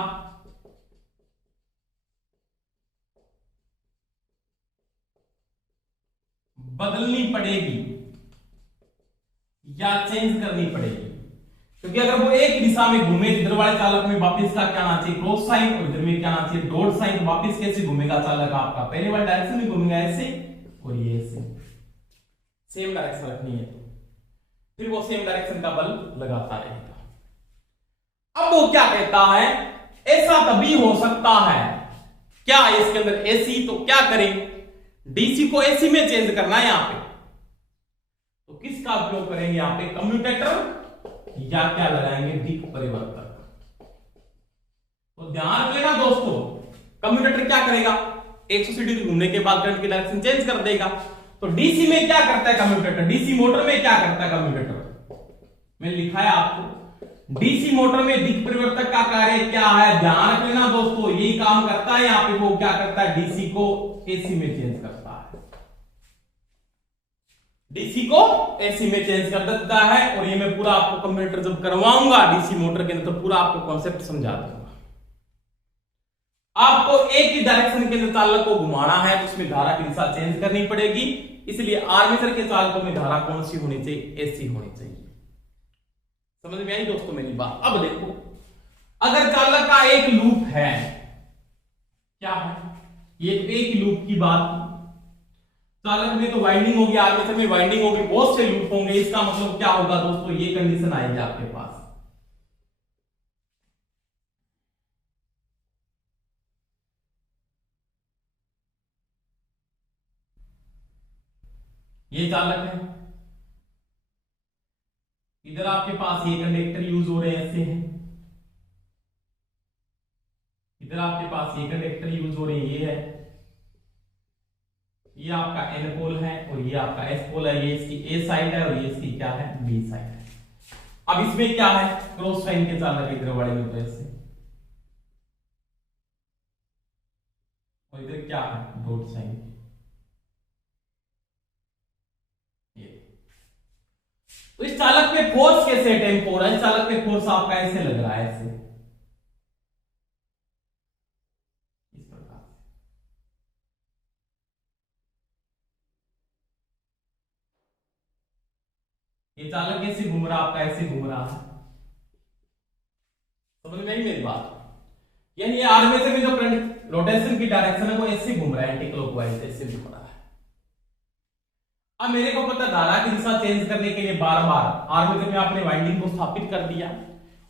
बदलनी पड़ेगी या चेंज करनी पड़ेगी, क्योंकि अगर वो एक दिशा में घूमे, इधर वाले चालक में वापस का क्या आना चाहिए? क्रॉस साइन, और इधर में क्या आना चाहिए? Dot sign. तो वापस कैसे घूमेगा चालक आपका? पहले वाले डायरेक्शन में घूमेगा ऐसे, और ये ऐसे। सेम डायरेक्शन रखनी है। फिर वो सेम डायरेक्शन का बल लगाता रहेगा। अब वो क्या कहता है, ऐसा तभी हो सकता है क्या इसके अंदर एसी, तो क्या करें, डीसी को एसी में चेंज करना है यहां पे, तो किसका उपयोग करेंगे यहां पे, कम्यूटेटर या क्या लगाएंगे, दिक् परिवर्तक। तो ध्यान रख लेना दोस्तों, कम्यूटेटर क्या करेगा, 180 डिग्री घूमने के बाद करंट की डायरेक्शन चेंज कर देगा। तो डीसी में क्या करता है कम्यूटेटर, डीसी मोटर में क्या करता है कम्यूटेटर, मैंने लिखा है आपको, डीसी मोटर में दिक् परिवर्तक का कार्य क्या है, ध्यान रख लेना दोस्तों, यही काम करता है यहां पे, वो क्या करता है, डीसी को एसी में चेंज करता है, डीसी को एसी में चेंज कर देता है। और ये मैं पूरा आपको कंप्यूटर जब करवाऊंगा डीसी मोटर के अंदर, तो पूरा आपको कॉन्सेप्ट समझा दूंगा। आपको एक ही डायरेक्शन के अंदर चालक को घुमाना है, तो उसमें धारा की दिशा चेंज करनी पड़ेगी, इसलिए आर्मेचर के चालकों में धारा कौन सी होनी चाहिए, एसी होनी चाहिए। समझ में आई दोस्तों मेरी बात। अब देखो, अगर चालक का एक लूप है, क्या है, ये एक लूप की बात, चालक में तो वाइंडिंग होगी, आर्मेचर में वाइंडिंग होगी, बहुत से लूप होंगे, इसका मतलब क्या होगा दोस्तों, ये कंडीशन आएगी आपके पास, ये चालक है, इधर आपके पास ये कंडक्टर यूज हो रहे हैं, ऐसे हैं, इधर आपके पास ये कंडक्टर यूज हो रहे हैं, ये है, ये आपका एन पोल है और ये आपका एस पोल है, ये इसकी ए साइड है और ये इसकी क्या है, बी साइड है। अब इसमें क्या है, क्रॉस साइन के चालक इधर वाले में, तो ऐसे, और इधर क्या है, डॉट साइन। तो इस चालक पे फोर्स कैसे अटेम्प्ट हो रहा है, इस चालक पे फोर्स आपका ऐसे लग रहा है, ऐसे, इस प्रकार से। ये चालक कैसे घूम रहा, आपका ऐसे घूम रहा है, समझ में आई मेरी बात। यानी ये आर्मेचर में जो करंट रोटेशन की डायरेक्शन है वो ऐसे घूम रहा है, एंटी क्लॉकवाइज ऐसे घूम रहा है। अब मेरे को पता, धारा की दिशा चेंज करने के लिए बार बार आर्मेचर में आपने वाइंडिंग को स्थापित कर दिया,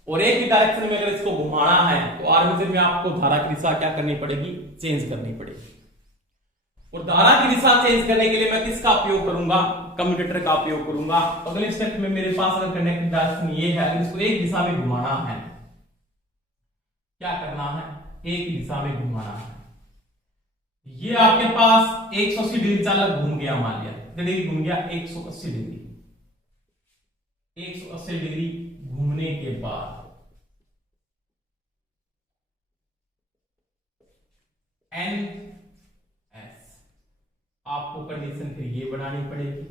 और एक ही डायरेक्शन में अगर इसको घुमाना है तो आर्मेचर में आपको धारा की दिशा क्या करनी पड़ेगी, चेंज करनी पड़ेगी। और धारा की दिशा चेंज करने के लिए मैं किसका उपयोग करूंगा, कम्यूटेटर का उपयोग करूंगा। अगले स्टेप में मेरे पास अगर कनेक्टेड डायरेक्शन ये है, अगर इसको एक दिशा में घुमाना है, क्या करना है, एक ही दिशा में घुमाना है। ये आपके पास 180 डिग्री चालक घूम गया, मान लिया डिग्री घूम गया, 180 डिग्री, 180 डिग्री घूमने के बाद एन एस आपको कंडीशन फिर ये बनानी पड़ेगी,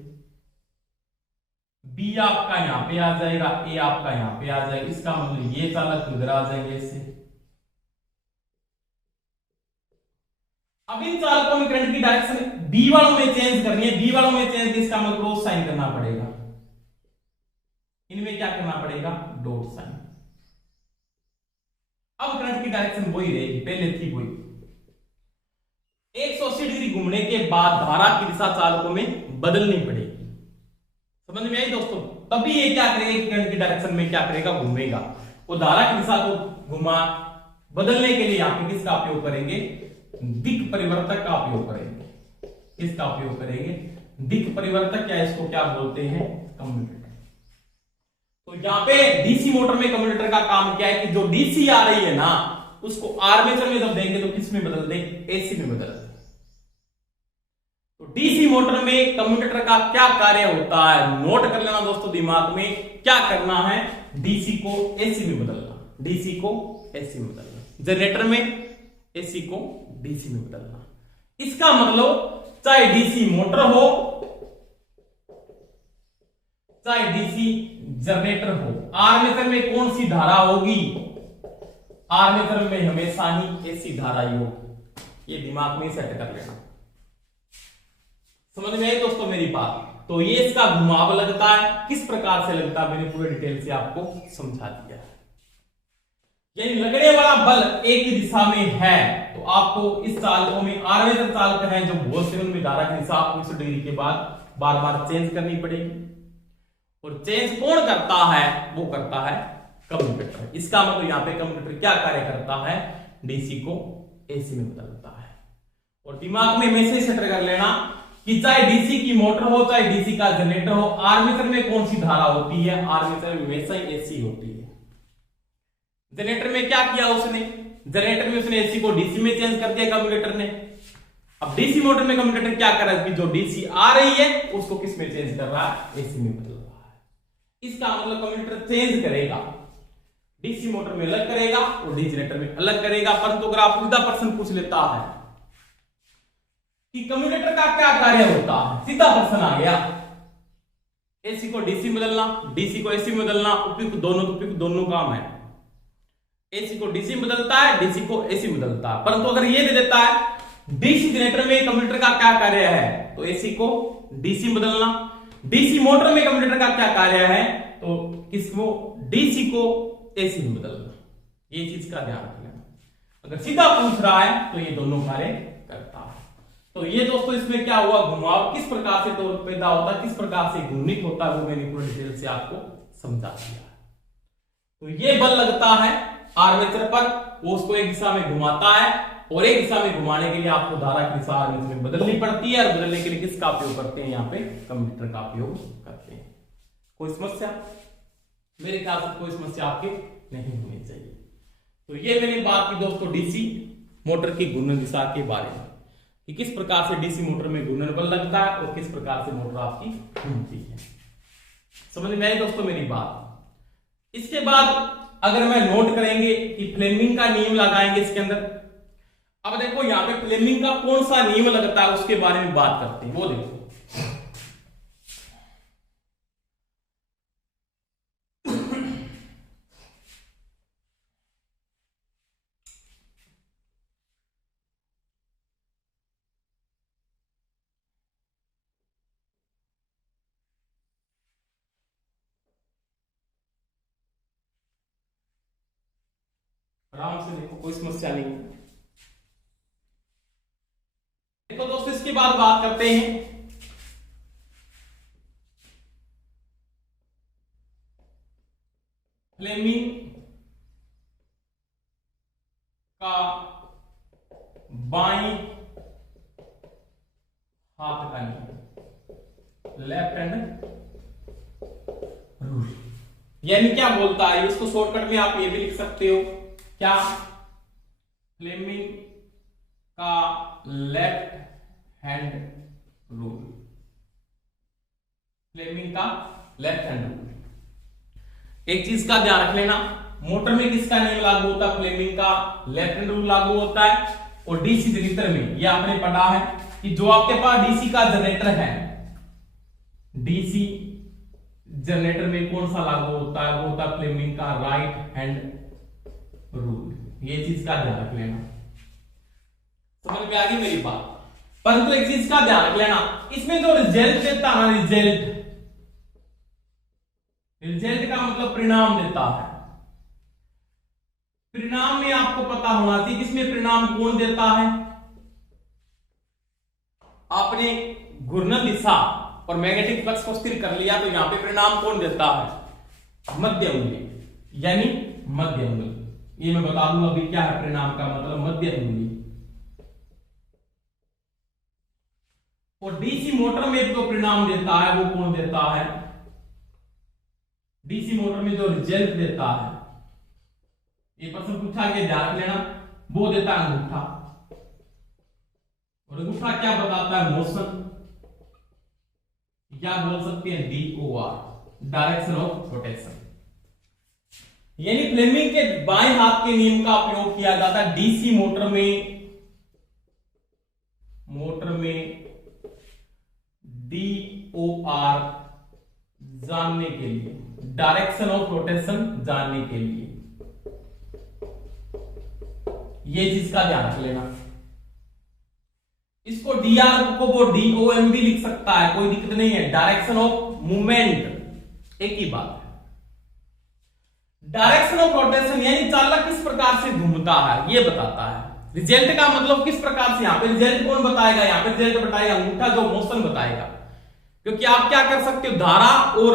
बी आपका यहां पे आ जाएगा, ए आपका यहां पे आ जाएगा, इसका मतलब ये चालक इधर आ जाएंगे इससे। अब इन चालकों में करंट की डायरेक्शन बी वालों में चेंज करनी है, बी वालों में चेंज, इसका मतलब क्रॉस साइन करना पड़ेगा, इनमें क्या करना पड़ेगा, डॉट साइन। अब करंट की डायरेक्शन वही रहेगी, पहले थी वही। 180 डिग्री घूमने के बाद धारा की दिशा चालकों में बदलनी पड़ेगी, समझ में आई दोस्तों। तभी ये क्या करेगा, करंट की डायरेक्शन में क्या करेगा, घूमेगा। वो धारा की दिशा को घुमा बदलने के लिए आप किसका उपयोग करेंगे, दिक् परिवर्तक का उपयोग करेंगे। किसका उपयोग करेंगे, दिक् परिवर्तक, या इसको क्या बोलते हैं, कम्यूटेटर। तो यहां पे डीसी मोटर में कम्यूटेटर का काम क्या है कि जो डीसी आ रही है ना, उसको आर्मेचर में जब देंगे तो किस में बदल दें, एसी में बदल दें। तो डीसी मोटर में कम्यूटेटर का क्या कार्य होता है, नोट कर लेना दोस्तों दिमाग में, क्या करना है, डीसी को एसी में बदलना, डीसी को एसी में बदलना, जनरेटर में एसी को डीसी में बदलना। इसका मतलब चाहे डीसी मोटर हो, चाहे डीसी जनरेटर हो, आर्मेचर में कौन सी धारा होगी, आर्मेचर में हमेशा ही एसी धारा ही होगी। ये दिमाग में सेट कर लेना, समझ में आई दोस्तों मेरी बात। तो ये इसका घुमाव लगता है, किस प्रकार से लगता है मैंने पूरे डिटेल से आपको समझा दिया। यानी लगने वाला बल एक ही दिशा में है, तो आपको इस चालकों में आर्मेचर चालक हैं जो बहुत से, उनमें धारा की दिशा आपको 180 डिग्री के बाद बार बार चेंज करनी पड़ेगी। और चेंज कौन करता है, वो करता है कम्यूटेटर। इसका मतलब यहाँ पे कम्यूटेटर क्या कार्य करता है, डीसी को एसी में बदलता है। और दिमाग में हमेशा सेट कर लेना कि चाहे डीसी की मोटर हो चाहे डीसी का जनरेटर हो, आर्मेचर में कौन सी धारा होती है, आर्मेचर में हमेशा ही एसी होती है। जनरेटर में क्या किया उसने, जनरेटर में उसने एसी को डीसी में चेंज कर दिया कम्यूटेटर ने। अब डीसी मोटर में कम्यूटेटर क्या कर रहा है, जो डीसी आ रही है उसको किस में चेंज कर रहा है, एसी में बदल रहा है। इसका मतलब कम्यूटेटर चेंज करेगा, डीसी मोटर में अलग करेगा और डीसी जनरेटर में अलग करेगा। परंतु अगर आप सीधा प्रश्न पूछ लेता है कि कम्यूटेटर का क्या कार्य होता है, सीधा प्रश्न आ गया, एसी को डीसी बदलना, डीसी को एसी बदलना, उपयुक्त दोनों काम है। एसी को डीसी बदलता है, डीसी को एसी बदलता है। परंतु अगर ये दे देता है डीसी जनरेटर में कम्यूटेटर का क्या कार्य है, तो एसी को डीसी बदलना, डीसी मोटर में कम्यूटेटर का क्या कार्य है, तो किसको, डीसी को एसी में बदलना। ये चीज का ध्यान रखना। अगर सीधा पूछ रहा है तो ये दोनों कार्य करता है। तो ये दोस्तों इसमें क्या हुआ, घुमाव किस प्रकार से तो पैदा होता है, किस प्रकार से घूर्णित होता है, वो मैंने पूरी डिटेल से आपको समझा दिया। तो ये बल लगता है आर्मेचर पर, वो उसको एक दिशा में घुमाता है और एक दिशा में घुमाने के लिए आपको धारा की दिशा आर्मेचर में बदलनी पड़ती है। और बदलने के लिए किसका उपयोग करते हैं, यहाँ पे कम्यूटेटर का उपयोग करते हैं। कोई समस्या, मेरे ख्याल से कोई समस्या आपके नहीं होनी चाहिए। तो ये मैंने बात की दोस्तों डीसी मोटर की घूर्णन दिशा के बारे में, कि किस प्रकार से डीसी मोटर में घूर्णन बल लगता है और किस प्रकार से मोटर आपकी घूमती है। समझ में आई दोस्तों मेरी बात। इसके बाद अगर मैं नोट करेंगे कि फ्लेमिंग का नियम लगाएंगे इसके अंदर। अब देखो यहां पे फ्लेमिंग का कौन सा नियम लगता है उसके बारे में बात करते हैं, वो देखो। आराम से देखो, कोई समस्या नहीं है। देखो दोस्तों इसके बाद बात करते हैं फ्लेमिंग का बाईं हाथ का नियम, लेफ्ट हैंड रूल। यानी क्या बोलता है, इसको शॉर्टकट में आप ये भी लिख सकते हो, क्या, फ्लेमिंग का लेफ्ट हैंड रूल, फ्लेमिंग का लेफ्ट हैंड रूल। एक चीज का ध्यान रख लेना, मोटर में किसका नियम लागू होता है, फ्लेमिंग का लेफ्ट हैंड रूल लागू होता है। और डीसी जनरेटर में यह आपने पढ़ा है कि जो आपके पास डीसी का जनरेटर है, डीसी जनरेटर में कौन सा लागू होता है, वो होता है फ्लेमिंग का राइट हैंड रूल। ये चीज का ध्यान रख लेना। समझ में आ गई मेरी बात। परंतु एक चीज का ध्यान रख लेना, इसमें जो रिजल्ट देता है, रिजल्ट का मतलब परिणाम देता है। परिणाम में आपको पता होना चाहिए किसमें परिणाम कौन देता है। आपने घूर्णन दिशा और मैग्नेटिक फ्लक्स को स्थिर कर लिया, तो यहां पे परिणाम कौन देता है, मध्य उंगली, यानी मध्य उंगली। ये मैं बता दूंगा अभी क्या है परिणाम का मतलब, मध्य उंगली। और डीसी मोटर में जो परिणाम देता है वो कौन देता है, डीसी मोटर में जो रिजल्ट देता है, ये प्रश्न पूछा गया, ध्यान रख लेना, वो देता है अंगूठा। और अंगूठा क्या बताता है, मोशन, या बोल सकते हैं DOR, डायरेक्शन ऑफ रोटेशन। यानी फ्लेमिंग के बाएं हाथ के नियम का उपयोग किया जाता है डीसी मोटर में DOR जानने के लिए, डायरेक्शन ऑफ रोटेशन जानने के लिए। ये चीज का ध्यान रख लेना। इसको DR को वो DOM भी लिख सकता है, कोई दिक्कत नहीं है। डायरेक्शन ऑफ मूवमेंट एक ही बात है। डायरेक्शन ऑफ रोटेशन यानी चालक किस प्रकार से घूमता है ये बताता है। रिजल्ट का मतलब किस प्रकार से, यहां पे रिजल्ट कौन बताएगा, यहां पे रिजल्ट बताएगा अंगूठा, जो मोशन बताएगा। क्योंकि आप क्या कर सकते हो, धारा और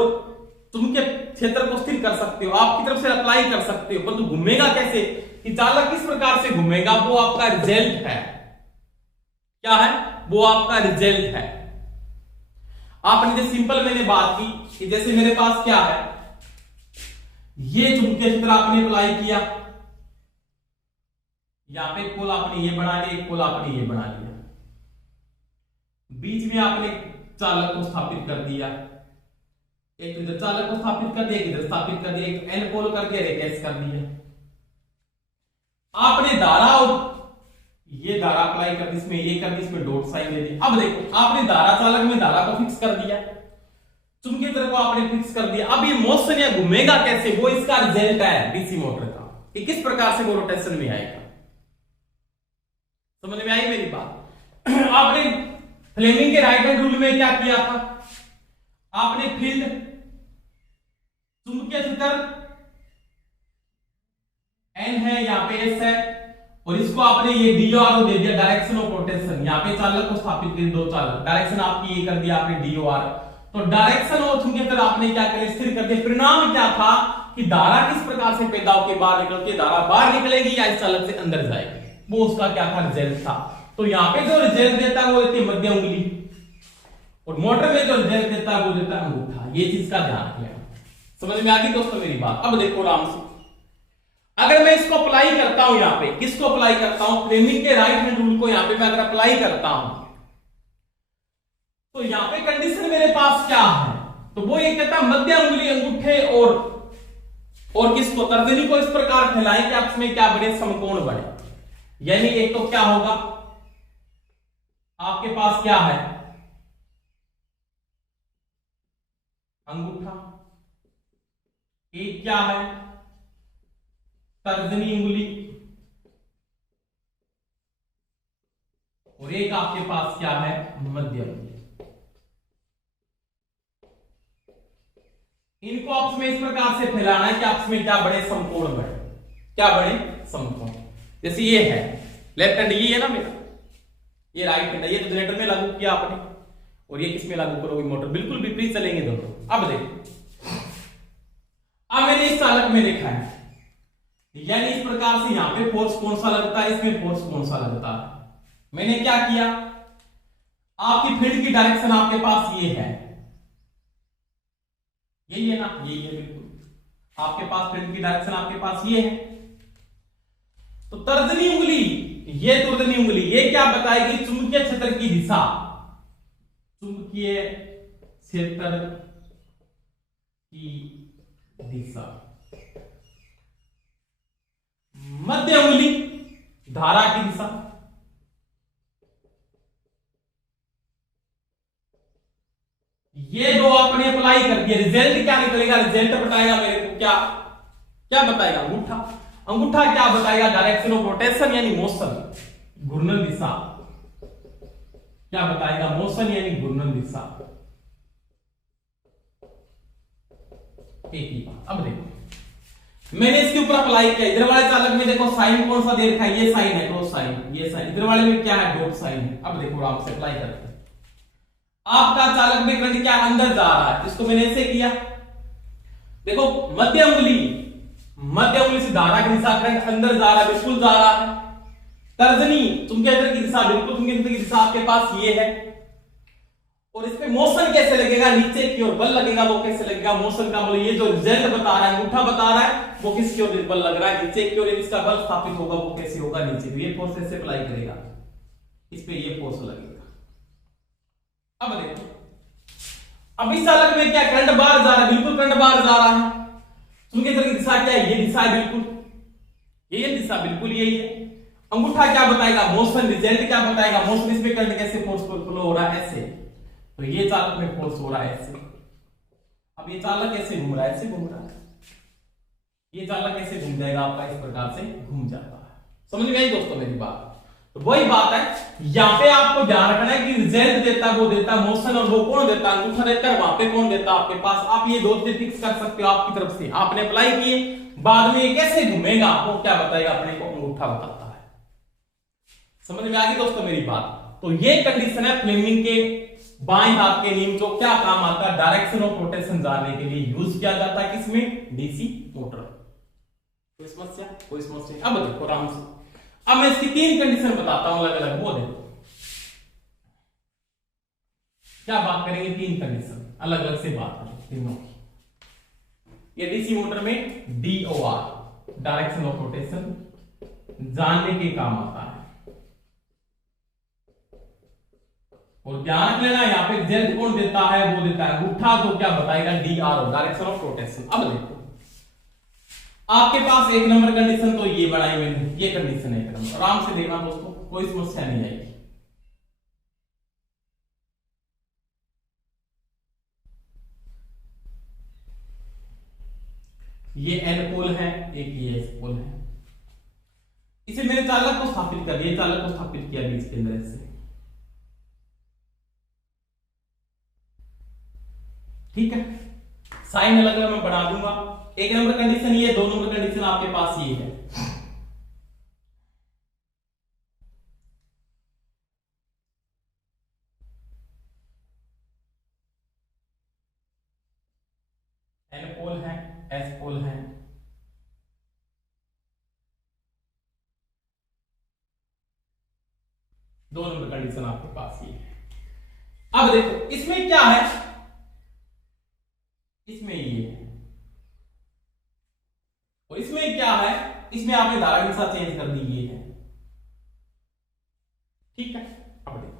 चुंबकीय क्षेत्र को स्थिर कर सकते हो, आपकी तरफ से अप्लाई कर सकते हो, परंतु घूमेगा कैसे, कि चालक किस प्रकार से घूमेगा, वो आपका रिजल्ट है। क्या है, वो आपका रिजल्ट है। आपने जो सिंपल मैंने बात की कि जैसे मेरे पास क्या है, ये चुंबकीय क्षेत्र आपने अप्लाई किया, यहां पे पोल आपने ये बना लिया, एक पोल आपने ये बना लिया, बीच में आपने चालक को स्थापित कर दिया, एक इधर चालक को स्थापित कर दिया, एक इधर स्थापित कर दिया, एक एन पोल कर दिया, एक एस कर दिया। आपने धारा और ये धारा अप्लाई कर दी, इसमें ये कर दी, इसमें डॉट साइन दे दी। अब देखो आपने धारा चालक में धारा को फिक्स कर दिया, चुंबकीय क्षेत्र को आपने फिक्स कर दिया। अब ये मोशन या घूमेगा कैसे, वो इसका रिजल्ट है डीसी मोटर का, कि किस प्रकार से वो रोटेशन में आएगा। समझ में आई मेरी बात। आपने फ्लेमिंग के राइट हैंड रूल में क्या किया था, आपने फील्ड चुंबकीय क्षेत्र एन है, यहां पे एस है, और इसको आपने ये डी आर दे दिया, डायरेक्शन ऑफ रोटेशन। यहां पे चालक को स्थापित कर दो चालक, डायरेक्शन आपकी ये कर दिया आपने डी ओ आर। तो डायरेक्शन और चुंबकीय क्षेत्र आपने क्या किया, स्थिर कर दिया। परिणाम क्या था कि धारा किस प्रकार से पैदा होकर बाहर निकल के धारा बाहर निकलेगी या इस चालक से अंदर जाएगी, वो उसका क्या था, रिजल्ट था। तो यहां पे जो रिजल्ट देता है वो देती है मध्य उंगली, और मोटर में जो रिजल्ट देता है वो देता है अंगूठा। ये चीज का ध्यान रखिएगा। समझ में आ गई दोस्तों मेरी बात। अब देखो आराम से, अगर मैं इसको अप्लाई करता हूं, यहां पे किसको अप्लाई करता हूं, फ्लेमिंग के राइट हैंड रूल को यहां पे मैं अगर अप्लाई करता हूं, तो यहां पे कंडीशन मेरे पास क्या है, तो वो ये कहता है मध्य उंगली अंगूठे और किसको, तर्जनी को इस प्रकार फैलाएं कि आपस में क्या बने, समकोण बने। यानी एक तो क्या होगा, आपके पास क्या है, अंगूठा, एक क्या है, तर्जनी उंगली, और एक आपके पास क्या है, मध्य उंगली। इनको आपस में इस प्रकार से फैलाना है कि आपस में क्या बड़े, समकोण बने, क्या बड़े, समकोण। जैसे ये है लेफ्ट हैंड, ये है ना मेरा, ये राइट हैंड है, ये तो जनरेटर में लागू किया आपने, और ये किसमें लागू करोगे, मोटर, बिल्कुल विपरीत चलेंगे दोनों। अब देखो, अब मैंने इस चालक में देखा है, यानी इस प्रकार से यहां पे फोर्स कौन सा लगता है, इसमें फोर्स कौन सा लगता है। मैंने क्या किया, आपकी फील्ड की डायरेक्शन आपके पास ये है, यही है ना, यही है बिल्कुल, आपके पास फील्ड की डायरेक्शन आपके पास ये है। तो तर्जनी उंगली, ये तर्जनी उंगली, ये क्या बताएगी, चुंबकीय क्षेत्र की दिशा, चुंबकीय क्षेत्र की दिशा। मध्य उंगली धारा की दिशा। ये दो आपने अप्लाई कर दिया, रिजल्ट क्या निकलेगा, रिजल्ट बताएगा मेरे को क्या, क्या बताएगा, अंगूठा। अंगूठा क्या बताएगा, डायरेक्शन ऑफ रोटेशन यानी मोशन, घूर्णन दिशा। क्या बताएगा, मोशन यानी घूर्णन दिशा। एक ही बात। अब देखो मैंने इसके ऊपर अप्लाई किया, इधर वाले चालक में देखो साइन कौन सा दे रखा है, ये साइन है, क्रॉस साइन, ये साइन, इधर वाले में क्या है, डॉट साइन है। अब देखो आप से अप्लाई करते हैं, आपका चालक में करंट क्या अंदर जा रहा है, इसको मैंने ऐसे किया, देखो मध्य उंगली से धारा की दिशा, करंट अंदर जा रहा है, बिल्कुल जा रहा है। तर्जनी चुंबकीय क्षेत्र की दिशा, बिल्कुल चुंबकीय क्षेत्र की दिशा आपके पास ये है, और इस पे मोशन कैसे लगेगा, नीचे की ओर बल लगेगा, वो कैसे लगेगा, मोशन का बल, ये जो रिजल्ट बता रहा है, अंगूठा बता रहा है, वो किसकी ओर बल लग रहा है, नीचे की ओर। इसका बल स्थापित होगा, वो कैसे होगा, नीचे, तो ये फोर्स ऐसे अप्लाई करेगा, इस पे ये फोर्स लगेगा। अब देखो, अब इस चालक में क्या करंट बाहर जा रहा है, बिल्कुल करंट बाहर जा रहा है। चुंबकीय क्षेत्र की दिशा क्या है, ये दिशा है, बिल्कुल ये दिशा बिल्कुल यही है। अंगूठा क्या बताएगा, मोशन, रिजल्ट क्या बताएगा, मोशन, इसमें करंट कैसे फोर्स फ्लो हो रहा है, ऐसे, तो ये चालक में फोर्स हो रहा है ऐसे। अब ये चालक कैसे घूम रहा है, ऐसे घूम रहा है, ये चालक कैसे घूम जाएगा आपका, इस प्रकार से घूम जाता है। समझ में आई दोस्तों मेरी बात। तो वही बात है, यहां पे आपको ध्यान रखना है कि रिजल्ट देता है वो देता है मोशन, और वो कौन देता है, अंगूठा देता है, वहां पे कौन देता है आपके पास। आप ये दो चीज फिक्स कर सकते हो आपकी तरफ से, आपने अप्लाई किए, बाद में ये कैसे घूमेगा वो क्या बताएगा, अपने को अंगूठा बताता है। समझ में आ गई दोस्तों मेरी बात। तो ये कंडीशन है फ्लेमिंग के बाएं हाथ के नियम को क्या काम आता है, डायरेक्शन ऑफ रोटेशन जानने के लिए यूज किया जाता है किसमें, डीसी मोटर। कोई समस्या, कोई समस्या। अब देखो आराम से, अब मैं इसकी 3 कंडीशन बताता हूं अलग अलग, वो देखो क्या बात करेंगे, 3 कंडीशन अलग अलग से बात करेंगे तीनों की। ये डीसी मोटर में डीओआर डायरेक्शन ऑफ रोटेशन जानने के काम आता है। और ध्यान रख लेना यहां पे जेड कौन देता है, वो देता है अंगूठा, तो क्या बताएगा, डीआरओ डायरेक्शन ऑफ रोटेशन। अब देखो आपके पास 1 नंबर कंडीशन तो ये बनाई मैंने, ये कंडीशन है 1 नंबर, आराम से देखना दोस्तों, कोई समस्या नहीं आएगी। ये एन पोल है, एक ये एस पोल है, इसे मैंने चालक को स्थापित कर दिया, चालक को स्थापित किया बीच के अंदर से, ठीक है। साइन अलग अलग मैं बना दूंगा। 1 नंबर कंडीशन ये, 2 नंबर कंडीशन आपके पास ये है। एन पोल है, एस पोल है, दो नंबर कंडीशन आपके पास ये है। अब देखो इसमें क्या है, इसमें ये है, और इसमें क्या है, इसमें आपने धारा दिशा चेंज कर दी, ये है, ठीक है। अब देखो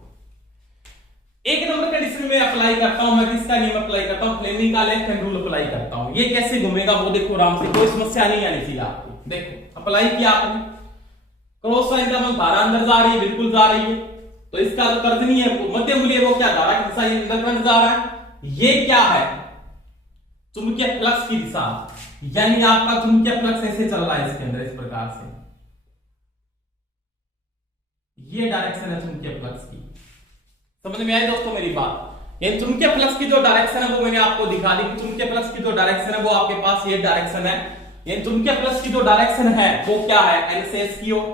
1 नंबर कंडीशन में अप्लाई करता हूं मैं, किसका नियम अप्लाई करता हूं, फ्लेमिंग का लेफ्ट हैंड रूल अप्लाई करता हूं। ये कैसे घूमेगा वो देखो आराम से, कोई समस्या नहीं आनी चाहिए आपको। देखो अप्लाई किया आपने, क्रॉस साइन का मतलब धारा अंदर जा रही है, बिल्कुल जा रही है, तो इसका जो कर्ज नहीं है मध्य मूल्य, वो क्या धारा की दिशा अंदर करंट जा रहा है। ये क्या है, चुंबकीय फ्लक्स की दिशा, यानी आपका चुंबकीय फ्लक्स ऐसे चल रहा है इसके अंदर इस प्रकार से, ये डायरेक्शन है चुंबकीय फ्लक्स की। समझ में आई दोस्तों मेरी बात। ये चुंबकीय फ्लक्स की जो डायरेक्शन है वो मैंने आपको दिखा दी, चुंबकीय फ्लक्स की जो डायरेक्शन है वो आपके पास ये डायरेक्शन है। ये चुंबकीय फ्लक्स की जो डायरेक्शन है वो क्या है, एन से एस की ओर,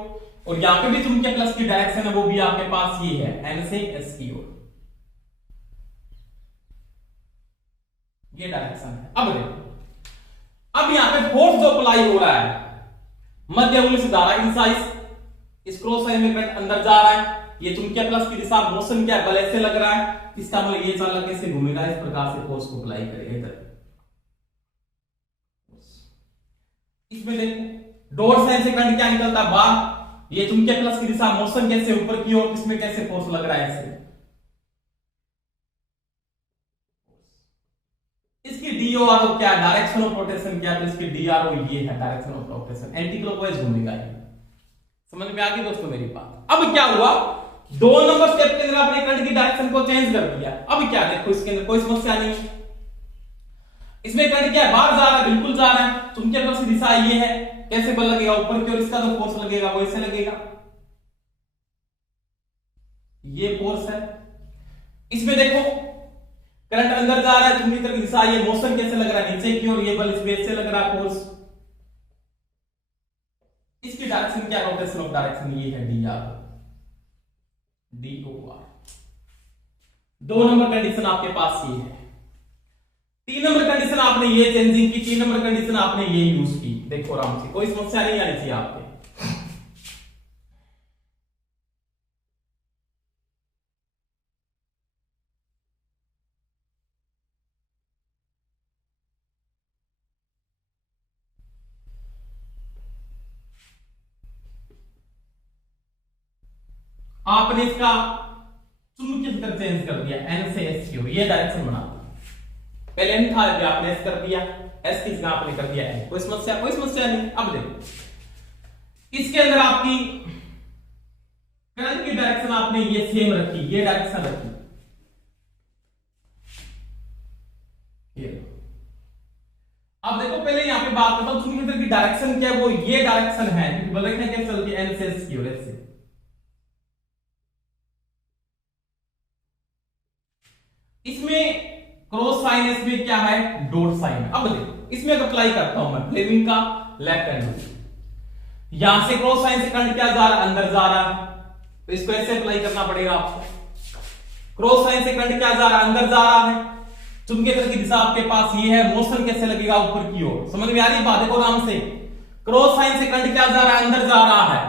और यहां पे भी चुंबकीय फ्लक्स की डायरेक्शन है वो भी आपके पास ये है, एन से एस की ओर, ये डायरेक्शन है। अब देखो, अब यहां पे फोर्स जो अप्लाई हो रहा है, मध्य मूल्य से धारा की दिशा इस क्रॉस साइन में करंट अंदर जा रहा है, ये चुंबकीय फ्लक्स की दिशा, मोशन क्या बल ऐसे लग रहा है, इसका मतलब ये चालक कैसे घूमेगा, इस प्रकार से फोर्स को अप्लाई करेगा इधर। इसमें देखो डॉट साइन से करंट क्या निकलता है बाहर, ये चुंबकीय फ्लक्स की दिशा, मोशन कैसे ऊपर की ओर, इसमें कैसे फोर्स लग रहा है ऐसे, इसकी डीओआरओ क्या, डायरेक्शन ऑफ रोटेशन क्या, तो इसकी डीआरओ ये है, direction of rotation, anti clockwise घूमेगा ये। समझ में आ गई दोस्तों मेरी बात। अब क्या हुआ, 2 नंबर स्टेप के अंदर आपने करंट की डायरेक्शन को चेंज कर दिया। अब क्या देखो इसके अंदर कोई समस्या नहीं है, इसमें करंट क्या है, बाहर जा रहा है, बिल्कुल जा रहा है, चुंबकीय फ्लक्स की दिशा ये है, कैसे बल लगेगा ऊपर की ओर, इसका जो फोर्स लगेगा वो ऐसे लगेगा, ये फोर्स है। इसमें देखो करंट अंदर जा रहा है, चुंबकीय की दिशा, ये मोशन कैसे लग रहा है नीचे की ओर, ये बल इसमें ऐसे लग रहा है फोर्स, इसकी डायरेक्शन क्या, रोटेशन ऑफ डायरेक्शन ये है डीआर, डीओआर। 2 नंबर कंडीशन आपके पास ये है। 3 नंबर कंडीशन आपने ये चेंजिंग की, 3 नंबर कंडीशन आपने ये यूज की। देखो आराम से, कोई समस्या नहीं आनी चाहिए आपके। आपने इसका चुंबकीय क्षेत्र चेंज कर दिया, एन से एस की ओर, ये डायरेक्शन बना दिया। पहले एन था, आपने एस कर दिया, एस की जगह आपने कर दिया एन। कोई समस्या, कोई समस्या नहीं। अब देखो इसके अंदर आपकी करंट की डायरेक्शन आपने ये सेम रखी, ये डायरेक्शन रखी, ये। अब देखो पहले यहां पे बात करता हूं, चुंबकीय क्षेत्र की डायरेक्शन क्या है, वो ये डायरेक्शन है, क्योंकि बल रखना कैसे चलती है, एन से एस की ओर ऐसे। इसमें क्रॉस साइन, इसमें क्या है, डॉट साइन। अब देखो इसमें अप्लाई करता हूं मैं फ्लेमिंग का लेफ्ट हैंड रूल, यहां से क्रॉस साइन से करंट क्या जा रहा है, अंदर जा रहा है, तो इसको ऐसे अप्लाई करना पड़ेगा आपको। क्रॉस साइन से करंट क्या जा रहा है, अंदर जा रहा है। चुंबकीय क्षेत्र की दिशा आपके पास ये है, मोशन कैसे लगेगा, ऊपर की ओर। समझ में आ रही बात, देखो आराम से। क्रॉस साइन से करंट क्या जा रहा है, अंदर जा रहा है।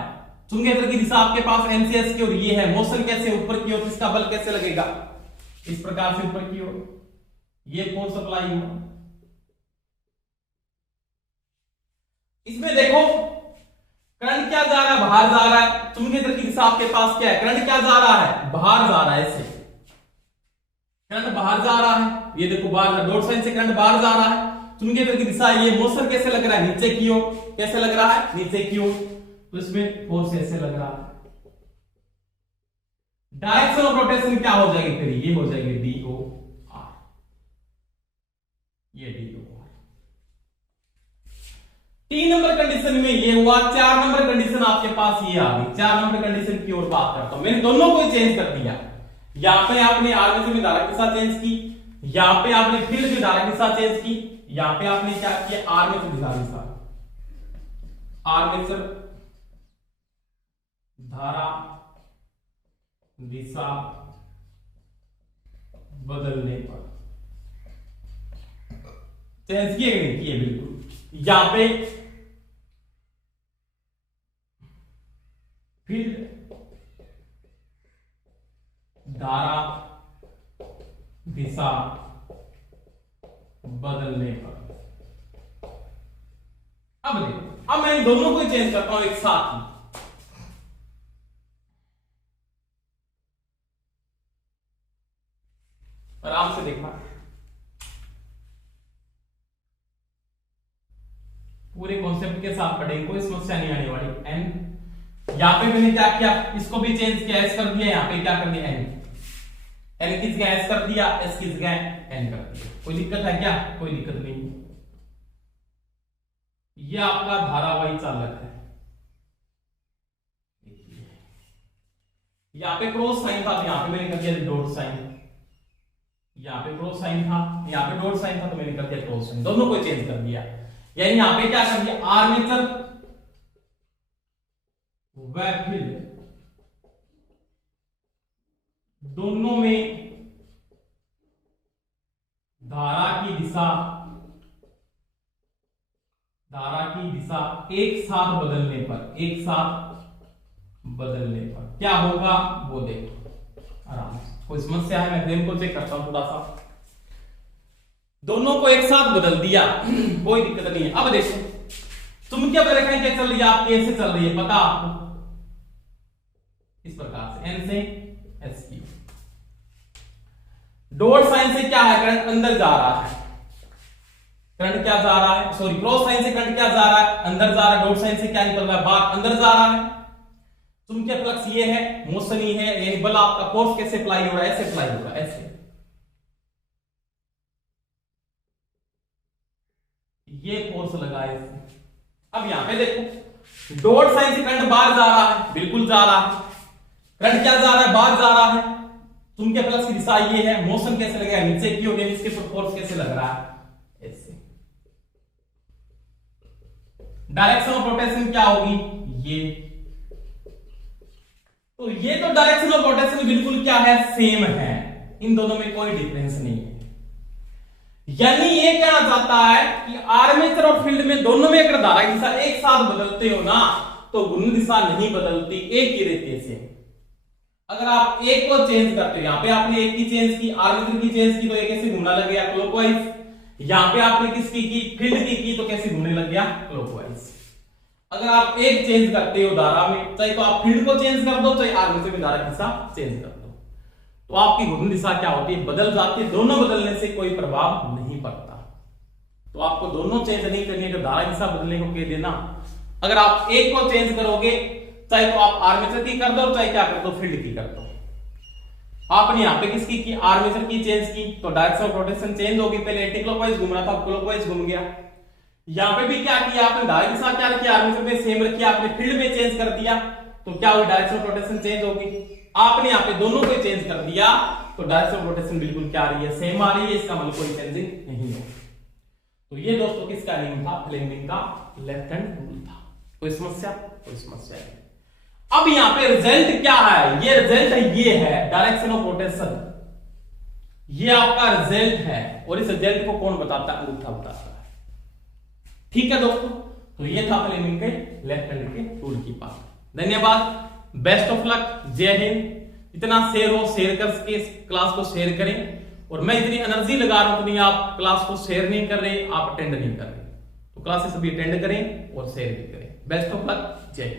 चुंबकीय क्षेत्र की दिशा आपके पास एनसीएस की ओर ये है, मोशन कैसे, ऊपर की ओर। इसका बल कैसे लगेगा, इस प्रकार से ऊपर की ओर, ये फोर्स अप्लाई हुआ। इसमें देखो करंट क्या जा रहा है, बाहर जा रहा है। चुंबकीय क्षेत्र की दिशा आपके पास क्या है, करंट क्या जा रहा है, बाहर जा रहा है। ऐसे करंट बाहर जा रहा है, ये देखो बाहर, डॉट साइन से करंट बाहर जा रहा है। चुंबकीय क्षेत्र की दिशा, ये मोशन कैसे लग रहा है, नीचे की ओर। कैसे लग रहा है, नीचे की ओर। तो इसमें फोर्स ऐसे लग रहा है। डायरेक्शन ऑफ रोटेशन क्या हो जाएगी फिर, ये हो जाएगी डी ओ आर, ये D O R. 3 number condition में ये हुआ। 4 नंबर कंडीशन आपके पास ये आ गई। 4 नंबर कंडीशन की ओर बात करता हूं। मैंने दोनों को चेंज कर दिया। यहां पे आपने आर्मेचर में धारा के साथ चेंज की, यहां पे आपने फील्ड की धारा के साथ चेंज की, यहां पे आपने क्या किया, आर्मेचर दिशा के साथ। आर्मेचर धारा दिशा बदलने पर चेंज किए नहीं किए, बिल्कुल। यहां पे फील्ड धारा दिशा बदलने पर। अब देखो, अब मैं इन दोनों को चेंज करता हूं एक साथ ही। आराम से देखना, पूरे कॉन्सेप्ट के साथ पढ़ेंगे, कोई समस्या नहीं आने वाली। एन, यहां पे मैंने क्या किया, इसको भी चेंज किया, एस कर दिया। यहां पे क्या कर दिया, एन। एन की जगह एस कर दिया, एस की जगह एन कर दिया। कोई दिक्कत है क्या, कोई दिक्कत नहीं। यह आपका धारावाही चालक है। यहां पे क्रॉस साइन था, यहां पे मैंने कर दिया डॉट साइन। यहां पे क्रॉस साइन था, यहां पे डॉट साइन था, तो मैंने कर दिया क्रॉस साइन। दोनों को चेंज कर दिया। यानी यहां पे क्या कर दिया, आर्मेचर व फील्ड दोनों में धारा की दिशा एक साथ बदलने पर, एक साथ बदलने पर क्या होगा वो देखो आराम से। कोई समस्या है, मैं फ्रेम को चेक करता हूं थोड़ा सा। दोनों को एक साथ बदल दिया, कोई दिक्कत नहीं है। अब देखो चुंबकीय रेखाएं क्या चल रही है आपकी, ऐसे चल रही है, पता आपको, इस प्रकार से एन से एस की। डॉट साइन से क्या है, करंट अंदर जा रहा है। करंट क्या जा रहा है, सॉरी, क्रॉस साइन से करंट क्या जा रहा है, अंदर जा रहा है। डॉट साइन से क्या निकल रहा है, बाहर, अंदर जा रहा है। चुंबकीय फ्लक्स ये है, मोशन ही है, यानी बल आपका फोर्स कैसे अप्लाई हो रहा है, ऐसे अप्लाई होगा, ऐसे। ये फोर्स लगा है इससे। अब यहां पे देखो डॉट साइन से करंट बाहर जा रहा है, बिल्कुल जा रहा है। करंट क्या जा रहा है, बाहर जा रहा है। चुंबकीय फ्लक्स की दिशा ये है, मोशन कैसे लगेगा, नीचे की ओर, इसके फोर्स कैसे लग रहा है, ऐसे। डायरेक्शन ऑफ रोटेशन क्या होगी, ये। तो ये तो डायरेक्शन ऑफ रोटेशन बिल्कुल क्या है, सेम है। इन दोनों में कोई डिफरेंस नहीं है। यानी ये कहना चाहता है कि आर्मेचर और फील्ड में दोनों में अगर धारा की दिशा एक साथ बदलते हो ना, तो घूर्णन दिशा नहीं बदलती, एक ही रहती है सेम। अगर आप एक को चेंज करते हो, यहां पे आपने एक की चेंज की, आर्मेचर की चेंज की, तो एक कैसे घूमना लग गया, क्लॉकवाइज। यहां पे आपने किसकी की, फील्ड की, तो कैसे घूमने लग गया, क्लॉकवाइज। अगर आप एक चेंज करते हो धारा में, चाहे तो आप फील्ड को चेंज कर दो, चाहे आर्मेचर में धारा की दिशा चेंज कर दो, तो आपकी घूर्णन दिशा क्या होती है, बदल जाती है। दोनों बदलने से कोई प्रभाव नहीं पड़ता। तो आपको दोनों चेंज नहीं करनी है, धारा की दिशा बदलने को कह देना। अगर आप एक को चेंज करोगे, चाहे तो आप आर्मेचर की कर दो, चाहे क्या कर दो, फील्ड की कर दो। आपने यहां पे किसकी की, आर्मेचर की चेंज की, तो डायरेक्शन ऑफ रोटेशन चेंज होगी। पहले एंटी क्लॉकवाइज घूम रहा था, क्लॉकवाइज घूम गया। यहां पे भी क्या किया आपने, धारा की दिशा क्या रखी, आर्मेचर में सेम रखी, आपने फील्ड में चेंज कर दिया, तो क्या हुई, डायरेक्शन ऑफ रोटेशन चेंज होगी। आपने यहां पे दोनों को चेंज कर दिया, तो डायरेक्शन ऑफ रोटेशन बिल्कुल क्या आ रही है, सेम आ रही है। इसका मतलब कोई चेंजिंग नहीं है। तो ये दोस्तों किसका नियम था, फ्लेमिंग का लेफ्ट हैंड रूल था। कोई समस्या, कोई समस्या नहीं। अब यहां पे रिजल्ट क्या है, ये रिजल्ट है, ये है डायरेक्शन ऑफ रोटेशन। ये आपका रिजल्ट है और इस रिजल्ट को कौन बताता है? अंगूठा बताता है। ठीक है दोस्तों, तो ये था फ्लेमिंग के लेफ्ट हैंड के रूल की बात। धन्यवाद, बेस्ट ऑफ लक, जय हिंद। इतना शेयर हो, शेयर करके इस क्लास को शेयर करें। और मैं इतनी एनर्जी लगा रहा हूं कि आप क्लास को शेयर नहीं कर रहे, आप अटेंड नहीं कर रहे, तो क्लासेस अभी अटेंड करें और शेयर भी करें। बेस्ट ऑफ लक, जय हिंद।